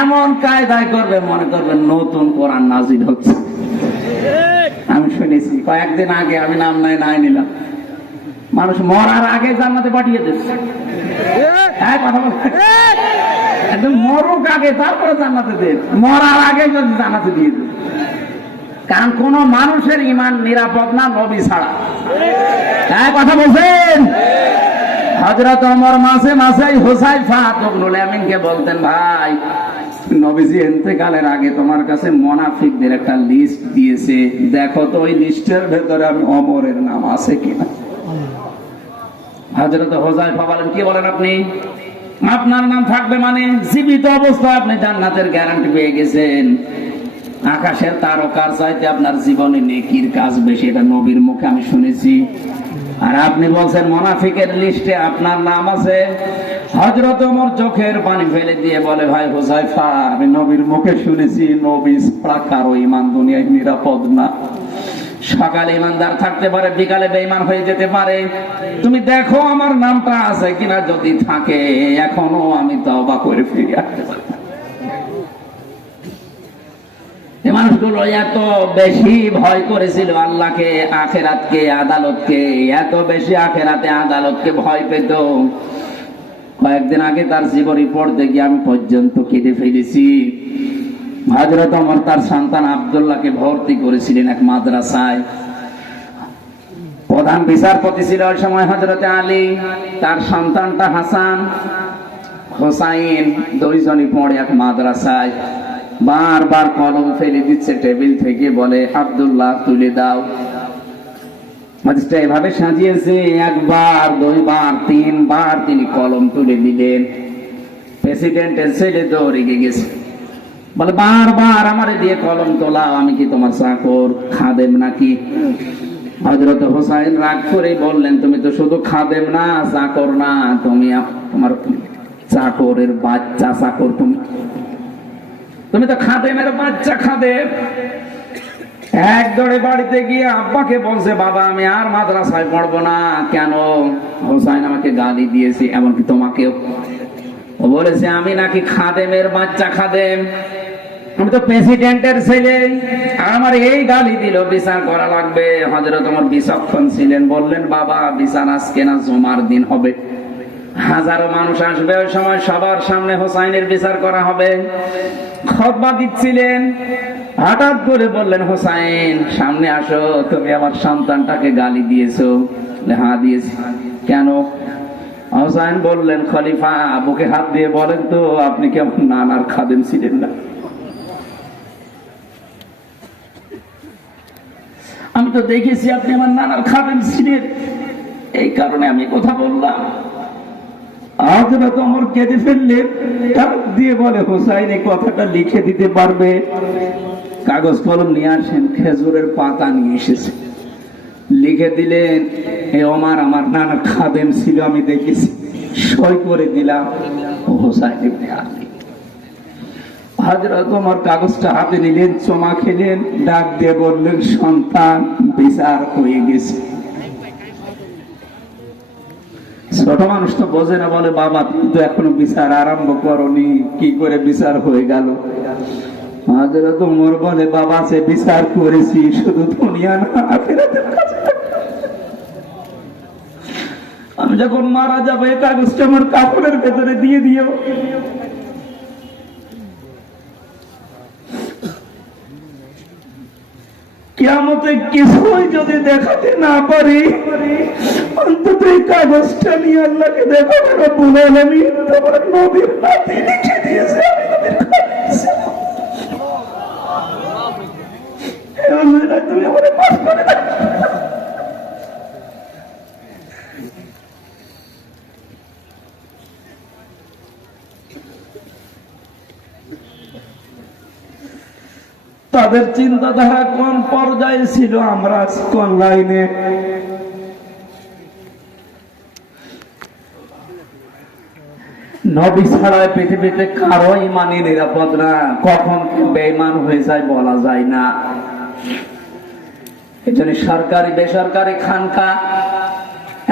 এমন কায়দায় করবে মনে করবেন নতুন কোরআন নাজিল হচ্ছে। আমি শুনেছি কয়েকদিন আগে, আমি নাম নাই নিলাম, মানুষ মরার আগে জান্নাতে পাঠিয়ে দিচ্ছে। হ্যাঁ, কথা বলছে, একদম মরুক আগে, তারপরে জান্নাতে দেন, মরার আগে যদি জান্নাতে দিয়ে দেন। কারণ কোন মানুষের ঈমান নিরাপদ না নবী ছাড়া। হ্যাঁ, কথা বলছেন। হযরত ওমর মাসে মাসে হুযায়ফা ইবনুল ইয়ামিনকে বলতেন, ভাই নবীজি ইন্তেকালের আগে তোমার কাছে মুনাফিকদের একটা লিস্ট দিয়েছে, দেখো তো ওই লিস্টের ভেতরে আমি ওমরের নাম আছে কিনা। হযরত হুযায়ফা বলেন, কি বলেন আপনি? আপনার নাম থাকবে মানে জীবিত অবস্থায় আপনি জান্নাতের গ্যারান্টি পেয়ে গেছেন। আকাশের তারকার চাইতে আপনার জীবনে নেকির কাজ বেশি, এটা নবীর মুখে আমি শুনেছি। আর আপনি বলছেন মুনাফিকের লিস্টে আপনার নাম আছে। হযরত ওমর চোখের পানি ফেলে দিয়ে বলে, ভাই হুযায়ফা, আমি নবীর মুখে শুনেছি নবী ছাড়া কারো ঈমান দুনিয়ায় নিরাপদ না। সকালে ইমানদার থাকতে পারে, বিকালে বেঈমান হয়ে যেতে পারে। তুমি দেখো আমার নামটা আছে কিনা, যদি থাকে এখনো আমি তওবা করে ফিরে আসতে পারি। এই মানুষগুলো এত বেশি ভয় করেছিল আল্লাহকে, আখেরাতকে, আদালতকে, এত বেশি আখেরাতে আদালতকে ভয় পেত, কয়েকদিন আগে তার জীবনী পড়তে গিয়ে আমি পর্যন্ত কেঁদে ফেলেছি। হযরত ওমর তার সন্তান আব্দুল্লাহকে ভর্তি করেছিলেন এক মাদ্রাসায়। প্রধান বিচারপতি ছিল ওই সময় হযরতে আলী, তার সন্তানটা হাসান, হোসাইন, দুইজনই পড়ে এক মাদ্রাসায়। বারবার কলম ফেলে দিচ্ছে টেবিল থেকে, বলে আব্দুল্লাহ তুলে দাও। এভাবে সাজিয়েছে, একবার, দুইবার, তিনবার তিনি কলম তুলে দিলেন। প্রেসিডেন্টের ছেলে তো রেগে গেছে, বলে বারবার আমারে দিয়ে কলম তোলাও, আমি কি তোমার চাকর, খাদেম নাকি? হযরত হোসাইন রাগ করে বললেন, তুমি তো শুধু খাদেম না, চাকর না, তুমি তোমার চাকরের বাচ্চা চাকর, তুমি তো খাদেমের বাচ্চা খাদেম। এক দৌড়ে বাড়িতে গিয়ে আব্বাকে বলছে, বাবা আমি আর মাদ্রাসায় পড়বো না। কেন? হোসাইন আমাকে গালি দিয়েছে, এমনকি তোমাকেও। ও বলেছে আমি নাকি খাদেমের বাচ্চা খাদেম, আমি তো প্রেসিডেন্টের ছেলে, আমার এই গালি দিল, বিচার করা লাগবে। হযরত ওমর বিচক্ষণ ছিলেন, বললেন বাবা বিচার আজকে না, জুমার দিন হবে, হাজারো মানুষ আসবে, ওই সময় সবার সামনে হোসাইনের বিচার করা হবে। খুতবা দিচ্ছিলেন, হঠাৎ করে বললেন, হোসাইন সামনে আসো, তুমি আমার সন্তানটাকে গালি দিয়েছো। হ্যাঁ দিয়েছি। কেন? হোসাইন বললেন, খলিফা বুকে হাত দিয়ে বলেন তো, আপনি কি আমার নানার খাদেম ছিলেন না? আমি তো দেখেছি আপনি আমার নানার খাদেম ছিলেন, এই কারণে আমি কথা বললাম। হযরত ওমর কেঁদে ফেললেন, কাগজ দিয়ে বলে, হোসাইন এই কথাটা লিখে দিতে পারবে? কাগজ কলম নিয়ে আসেন, খেজুরের পাতা নিয়ে এসেছে, লিখে দিলেন, হে ওমর আমার নানার খাদেম ছিল, আমি দেখেছি, সই করে দিলাম, হোসাইন ইবনে আলী। হযরত ওমর কাগজটা হাতে নিলেন, চমা খেলেন, ডাক দিয়ে বললেন, সন্তান বিচার হয়ে গেছে। ছোট মানুষ তো বোঝে না, বলে বাবা তুমি তো এখনো বিচার আরম্ভ করনি, কি করে বিচার হয়ে গেল? হযরত ওমর বলে, বাবা সে বিচার করেছি, শুধু দুনিয়া না আখিরাতের কাছে। আমি যখন মারা যাবো এই কাগজটা আমার কাপড়ের ভেতরে দিয়ে দিও। কিয়ামতে কিছুই যদি দেখাতে না পারি, অন্তত এই কাগজটা নিয়ে আল্লাহকে দেখাবো, রব্বুল আলামিন তোমার নবীর নাতি লিখে দিয়েছে আমি নবীর খাদেম ছিলাম। হে আল্লাহ তুমি আমারে মাফ করে দাও। তাদের চিন্তাধারা কোন পর্যায়ে ছিল, আমরা কোন লাইনে? নবী ছাড়া পৃথিবীতে কারো ইমানই নিরাপদ না, কখন বেঈমান হয়ে যায় বলা যায় না। এজন্য সরকারি বেসরকারি খানকা,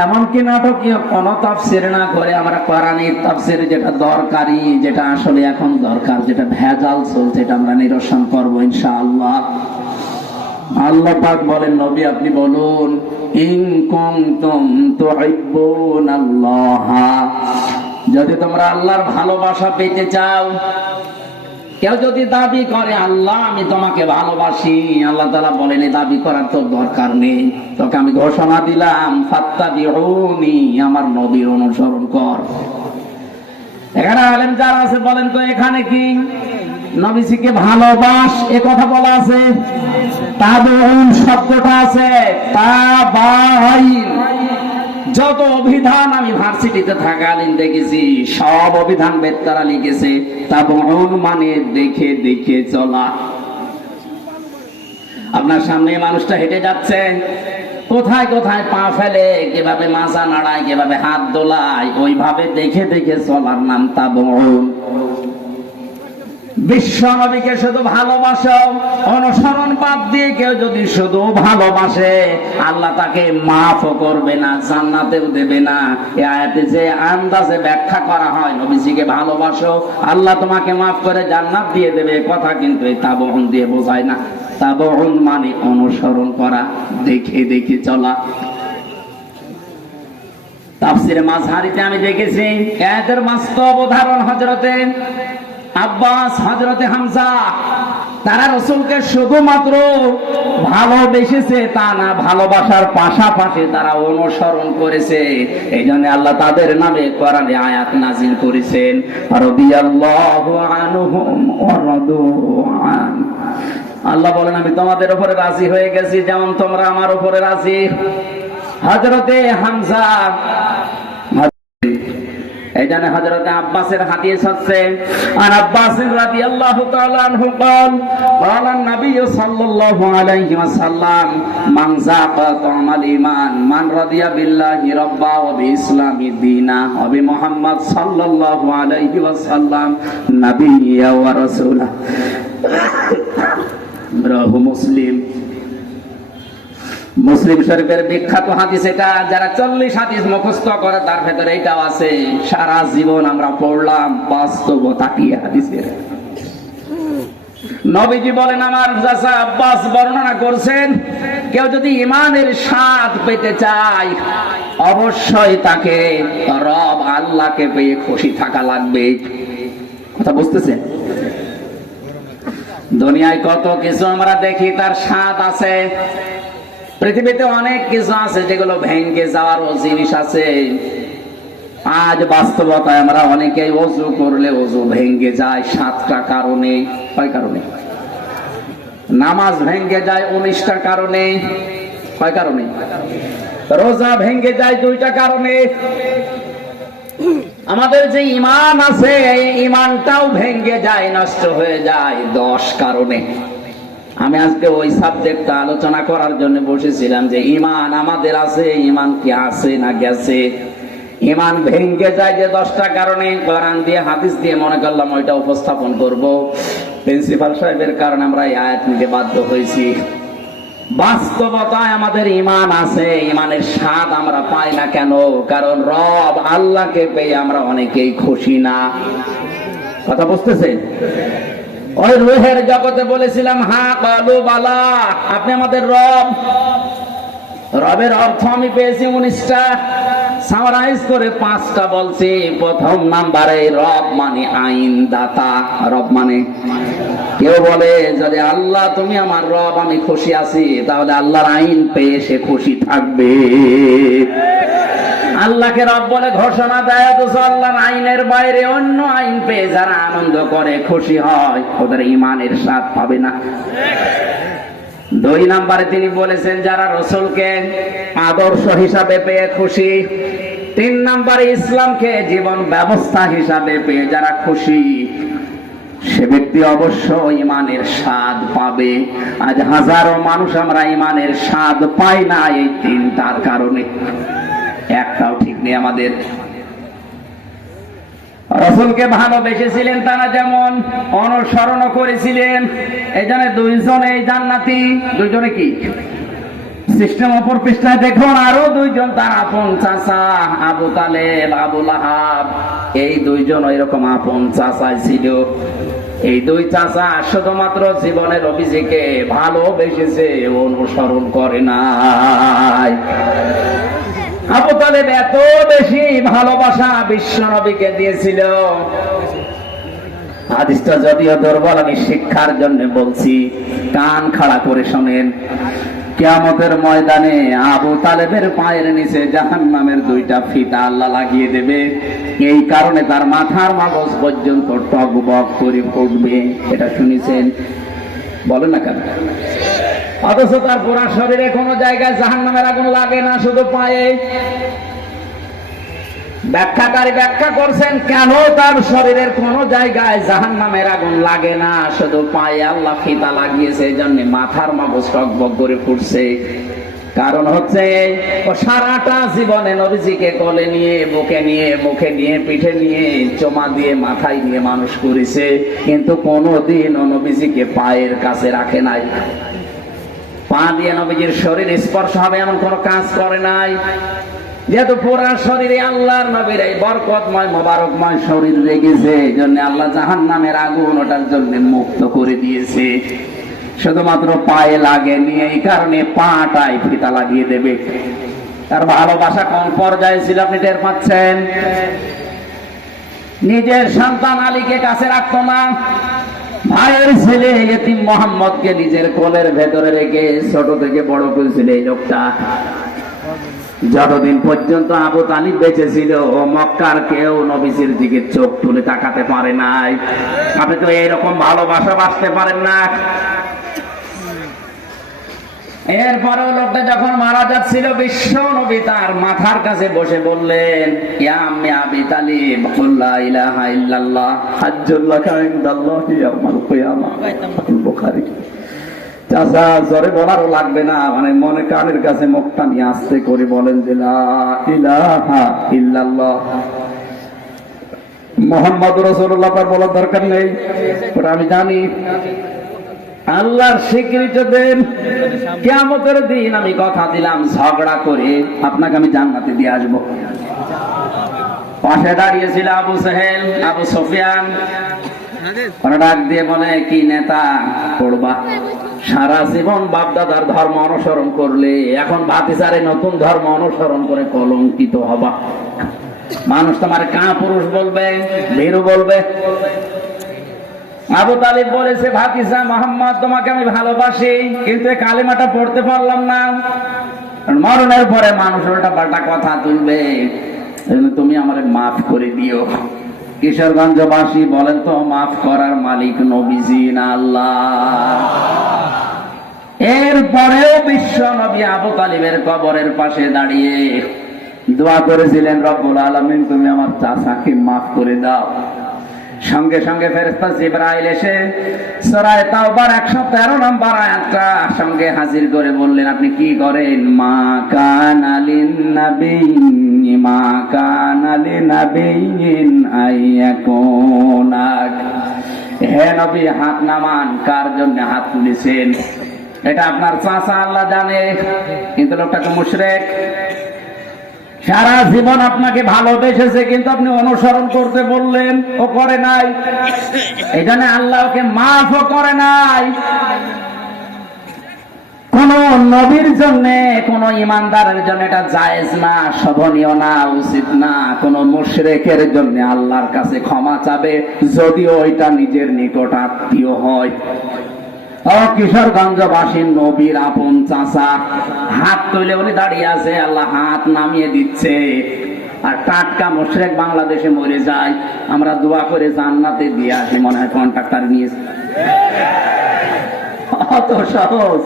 এমনকি নাটকীয় কোন তাফসীর না করে আমরা কোরআনের তাফসীর যেটা দরকারি, যেটা আসলে এখন দরকার, যেটা ভেজাল চলছে, এটা আমরা নিরসন করবো ইনশাআল্লাহ। আল্লাহ পাক বলেন, নবী আপনি বলুন, ইন কুনতুম তুহিব্বুনাল্লাহ, যদি তোমরা আল্লাহর ভালোবাসা পেতে চাও। কেউ যদি দাবি করে আল্লাহ আমি তোমাকে ভালোবাসি, আল্লাহ তাআলা বলেন এই দাবি করার তো দরকার নেই, তোকে আমি ঘোষণা দিলাম, ফাত্তাবিউনি, আমার নবীর অনুসরণ কর। এখানে আলেম যারা আছে বলেন তো, এখানে কি নবীজিকে ভালোবাস এ কথা বলা আছে? তাবেউন শব্দটা আছে, তাবাইন। যত অভিধান আমি ভার্সিটিতে থাকালীন দেখেছি, সব অভিধান বেত্তারা লিখেছে তাবাউন মানে দেখে দেখে চলা। আপনার সামনে মানুষটা হেঁটে যাচ্ছে, কোথায় কোথায় পা ফেলে, কিভাবে মাজা নাড়ায়, কিভাবে হাত দোলায়, ওইভাবে দেখে দেখে চলার নাম তাবাউন। বিশ্ব নবীকে শুধু ভালোবাসো, অনুসরণ বাদ দিয়ে কেউ যদি শুধু ভালোবাসে আল্লাহ তাকে মাফও করবে না, জান্নাতেও দেবে না। এই আয়াতে যে আন্দাজে ব্যাখ্যা করা হয় নবীজিকে ভালোবাসো আল্লাহ তোমাকে মাফ করে জান্নাত দিয়ে দেবে, কথা কিন্তু এই তাবউন দিয়ে বোঝায় না। তাবউন মানে অনুসরণ করা, দেখে দেখে চলা। তাফসিরে মাযহারিতে আমি দেখেছি আয়াতের বাস্তব উদাহরণ হযরতে আব্বাস, হযরতে হামজা, তারা রাসূলকে শুধুমাত্র ভালোবেসেছে তা না, ভালোবাসার পাশাপাশি তারা অনুসরণ করেছে। এই জন্য আল্লাহ তাদের নামে কোরআনে আয়াত নাজিল করেছেন, রাদিয়াল্লাহু আনহুম ওয়া রাদু আন। আল্লাহ বলেন আমি তোমাদের উপরে রাজি হয়ে গেছি যেমন তোমরা আমার উপরে রাজি। হযরতে হামজা, এই জন্য হযরতে আব্বাসের হাদিস হচ্ছে আর আব্বাস রাদিয়াল্লাহু তাআলা আনহু قال قال النبي صلى الله عليه وسلم من ذاق طعم الايمان من رضي بالله ربا وبالاسلام دينا وبمحمد صلى الله عليه وسلم نبيا ورسولا রাহু মুসলিম। মুসলিম শরীফের বিখ্যাত হাদিস এটা, যারা 40 হাদিস মুখস্থ করে তার ভেতরে এটাও আছে। সারা জীবন আমরা পড়লাম বাস্তবতা কি হাদিসের। নবীজি বলেন, আমার চাচা আব্বাস বর্ণনা করছেন, কেউ যদি ঈমানের স্বাদ পেতে চায় অবশ্যই তাকে রব আল্লাহকে পেয়ে খুশি থাকা লাগবে। কথা বুঝতেছেন? দুনিয়ায় কত কিছু আমরা দেখি তার স্বাদ আছে, পৃথিবীতে অনেক কিছু আছে যেগুলো ভেঙে যাওয়ার জিনিস আছে। আজ বাস্তবতায় আমরা অনেকেই ওযু করলে ওযু ভেঙে যায় 7টা কারণে। কয় কারণে? নামাজ ভেঙে যায় 19টা কারণে। কয় কারণে? রোজা ভেঙে যায় 2টা কারণে। আমাদের যে ঈমান আছে এই ঈমানটাও ভেঙে যায়, নষ্ট হয়ে যায় 10 কারণে। আমি আজকে ওই সাবজেক্টটা আলোচনা করার জন্য বসেছিলাম যে ঈমান আমাদের আছে, ঈমান কি আছে না গেছে। ঈমান ভেঙে যায় যে 10টা কারণে, কোরআন দিয়ে হাদিস দিয়ে মনে করলাম ওইটা উপস্থাপন করব। প্রিন্সিপাল সাহেবের কারণে আমরা এই আয়াত নিতে বাধ্য হয়েছি। বাস্তবতায় আমাদের ঈমান আছে, ঈমানের স্বাদ আমরা পাই না কেন? কারণ রব আল্লাহকে পেয়ে আমরা অনেকেই খুশি না। কথা বুঝতেছেন? ওই রূহের জগতে বলেছিলাম হ্যাঁ কালু বালা, আপনি আমাদের রব। রবের অর্থ আমি পেয়েছি 19টা, সামারাইজ করে 5টা বলছি। প্রথম নাম্বারে রব মানে আইন দাতা। রব মানে, কেউ বলে যদি আল্লাহ তুমি আমার রব আমি খুশি আছি, তাহলে আল্লাহর আইন পেয়ে সে খুশি থাকবে। আল্লাহকে রব বলে ঘোষণা দেয়, অথচ আল্লাহর আইনের বাইরে অন্য আইন পেয়ে যারা আনন্দ করে খুশি হয় ওদের ঈমানের স্বাদ পাবে না। 2 নম্বরে তিনি বলেছেন যারা রাসূলকে আদর্শ হিসাবে পেয়ে খুশি। 3 নম্বরে ইসলামকে জীবন ব্যবস্থা হিসাবে পেয়ে যারা খুশি, সে ব্যক্তি অবশ্যই ঈমানের স্বাদ পাবে। আজ হাজারো মানুষ আমরা ঈমানের স্বাদ পাই না এই 3টার কারণে। একটাও ঠিক নেই আমাদের। রাসূলকে ভালোবেসেছিলেন তারা, যেমন অনুসরণ করেছিলেন। এই জন্য 2 জনে জান্নাতি। 2 জনে কি সিস্টেম অপর পৃষ্ঠায় দেখুন, আরো 2 জন তার আপন চাচা, আবু তালেব, আবু লাহাব। এই 2 জন এরকম আপন চাচা ছিল। এই 2 চাচা শুধুমাত্র জীবনের নবীজিকে ভালোবেসেছে, অনুসরণ করে নাই। আবু তালেব এত বেশি ভালোবাসা বিশ্ব নবীকে দিয়েছিল। হাদিসটা যদিও দুর্বল, আমি শিক্ষার জন্য বলছি, কান খাড়া করে শোনেন। কিয়ামতের ময়দানে আবু তালেবের পায়ের নিচে জাহান্নামের 2টা ফিতা আল্লাহ লাগিয়ে দেবে। এই কারণে তার মাথার মগজ পর্যন্ত টকবক করে ফুটবে। এটা শুনেছেন? বলেন না কেন? অথচ তার পুরা শরীরে কোনো জায়গায় জাহান্নামের আগুন লাগে না, শুধু পায়ে। ব্যাখ্যাকারী ব্যাখ্যা করছেন কেন তার শরীরের কোন জায়গায় জাহান্নামের আগুন লাগে না, শুধু পায়ে আল্লাহ ফিতা লাগিয়েছে, এই জন্য মাথার মগজ টকবক করে ফুটছে। কারণ হচ্ছে ও সারাটা জীবনে নবীজিকে কোলে নিয়ে বুকে নিয়ে মুখে নিয়ে পিঠে নিয়ে চমা দিয়ে মাথায় নিয়ে মানুষ করেছে, কিন্তু কোনোদিন ও নবীজিকে পায়ের কাছে রাখে নাই। পা দিয়ে নবীজির শরীর স্পর্শ হবে এমন কোন কাজ করে নাই। যেহেতু পুরা শরীরে আল্লাহর নবীর এই বরকতময় মোবারকময় শরীর রেখেছে, এই জন্য আল্লাহ জাহান্নামের আগুন ওটার জন্য মুক্ত করে দিয়েছে। শুধুমাত্র পায়ে লাগেনি, এই কারণে পাটাই ফিতা লাগিয়ে দেবে। তার ভালোবাসা কোন পর্যায়ে ছিল আপনি টের পাচ্ছেন? নিজের সন্তান আলীকে কাছে রাখতো না, ভাইয়ের ছেলে ইতিম মোহাম্মদকে নিজের কোলের ভেতরে রেখে ছোট থেকে বড় করেছিল এই লোকটা। যতদিন পর্যন্ত আবু তালিব বেঁচে ছিল, ও মক্কার কেউ নবীজির দিকে চোখ তুলে তাকাতে পারে নাই। আপনি তো এইরকম ভালোবাসা বাঁচতে পারেন না। এরপরেও লোকটা যখন মারা যাচ্ছিল, বিশ্ব নবী তার মাথার কাছে বসে বললেন, ইয়া আম্মি আবি তালিব, কুল লা ইলাহা ইল্লাল্লাহ হাজ্জুল লাকা ইনদাল্লাহি ইয়াউমাল কিয়ামাহ। বুখারী। চাচা জোরে বলারও লাগবে না, মানে মনে কানের কাছে মুখটা নিয়ে আস্তে করে বলেন যে লা ইলাহা ইল্লাল্লাহ মুহাম্মাদুর রাসূলুল্লাহ। তার বলার দরকার নেই, ওটা আমি জানি। আল্লাহর স্বীকৃতি দেন, কিয়ামতের দিন আমি কথা দিলাম ঝগড়া করে আপনাকে আমি জান্নাতে দিয়ে আসবো। পাশে দাঁড়িয়েছিল আবু সেহেল, আবু সুফিয়ান। ওরা ডাক দিয়ে বলে, কি নেতা পড়বা? সারা জীবন বাপদাদার ধর্ম অনুসরণ করলে এখন ভাতিজারে নতুন ধর্ম অনুসরণ করে কলঙ্কিত হবা। মানুষ তোমার কাপুরুষ বলবে, ভীরু বলবে। আবু তালিব বলেছে, ভাতিজা মোহাম্মদ তোমাকে আমি ভালোবাসি, কিন্তু এই কালিমাটা পড়তে পারলাম না। মরণের পরে মানুষ উল্টা পাল্টা কথা তুলবে, তুমি আমারে মাফ করে দিও। কিশোরগঞ্জবাসী বলেন তো, মাফ করার মালিক নবীজি না আল্লাহ? এরপরেও বিশ্ব নবী আবু তালিবের কবরের পাশে দাঁড়িয়ে দোয়া করেছিলেন, রব্বুল আলামিন তুমি আমার চাচাকে মাফ করে দাও। সঙ্গে সঙ্গে ফেরেশতা জিবরাইল এসে সূরা তাওবার 113 নম্বর আয়াতটা সঙ্গে হাজির করে বললেন, আপনি কি করেন? মা কানা লিন নাবিয়্যি মা কানা লিনাবিয়্যিন আইয়াকুনা। হে নবী, হাত নামান। কার জন্য হাত তুলেছেন? এটা আপনার চাচা, আল্লাহ জানে, কিন্তু লোকটা তো মুশরিক। সারা জীবন আপনাকে ভালোবেসেছে, কিন্তু আপনি অনুসরণ করতে বললেন, ও করে নাই। এই জন্য আল্লাহকে মাফও করে নাই। কোন নবীর জন্য, কোন ইমানদারের জন্য এটা জায়েজ না, শোভনীয় না, উচিত না। কোন মুশরিকের জন্য আল্লাহর কাছে ক্ষমা চাবে, যদিও ওইটা নিজের নিকট আত্মীয় হয়। ও কিশোরগঞ্জবাসীর নবীর আপন চাচা, হাত তুলে উনি দাঁড়িয়ে আছে, আল্লাহ হাত নামিয়ে দিচ্ছে। আর টাটকা মুশরিক বাংলাদেশে মরে যায়, আমরা দোয়া করে জান্নাতে দিয়ে আসি, মনে হয় কন্ট্রাক্টর নিয়েছে। অত সহজ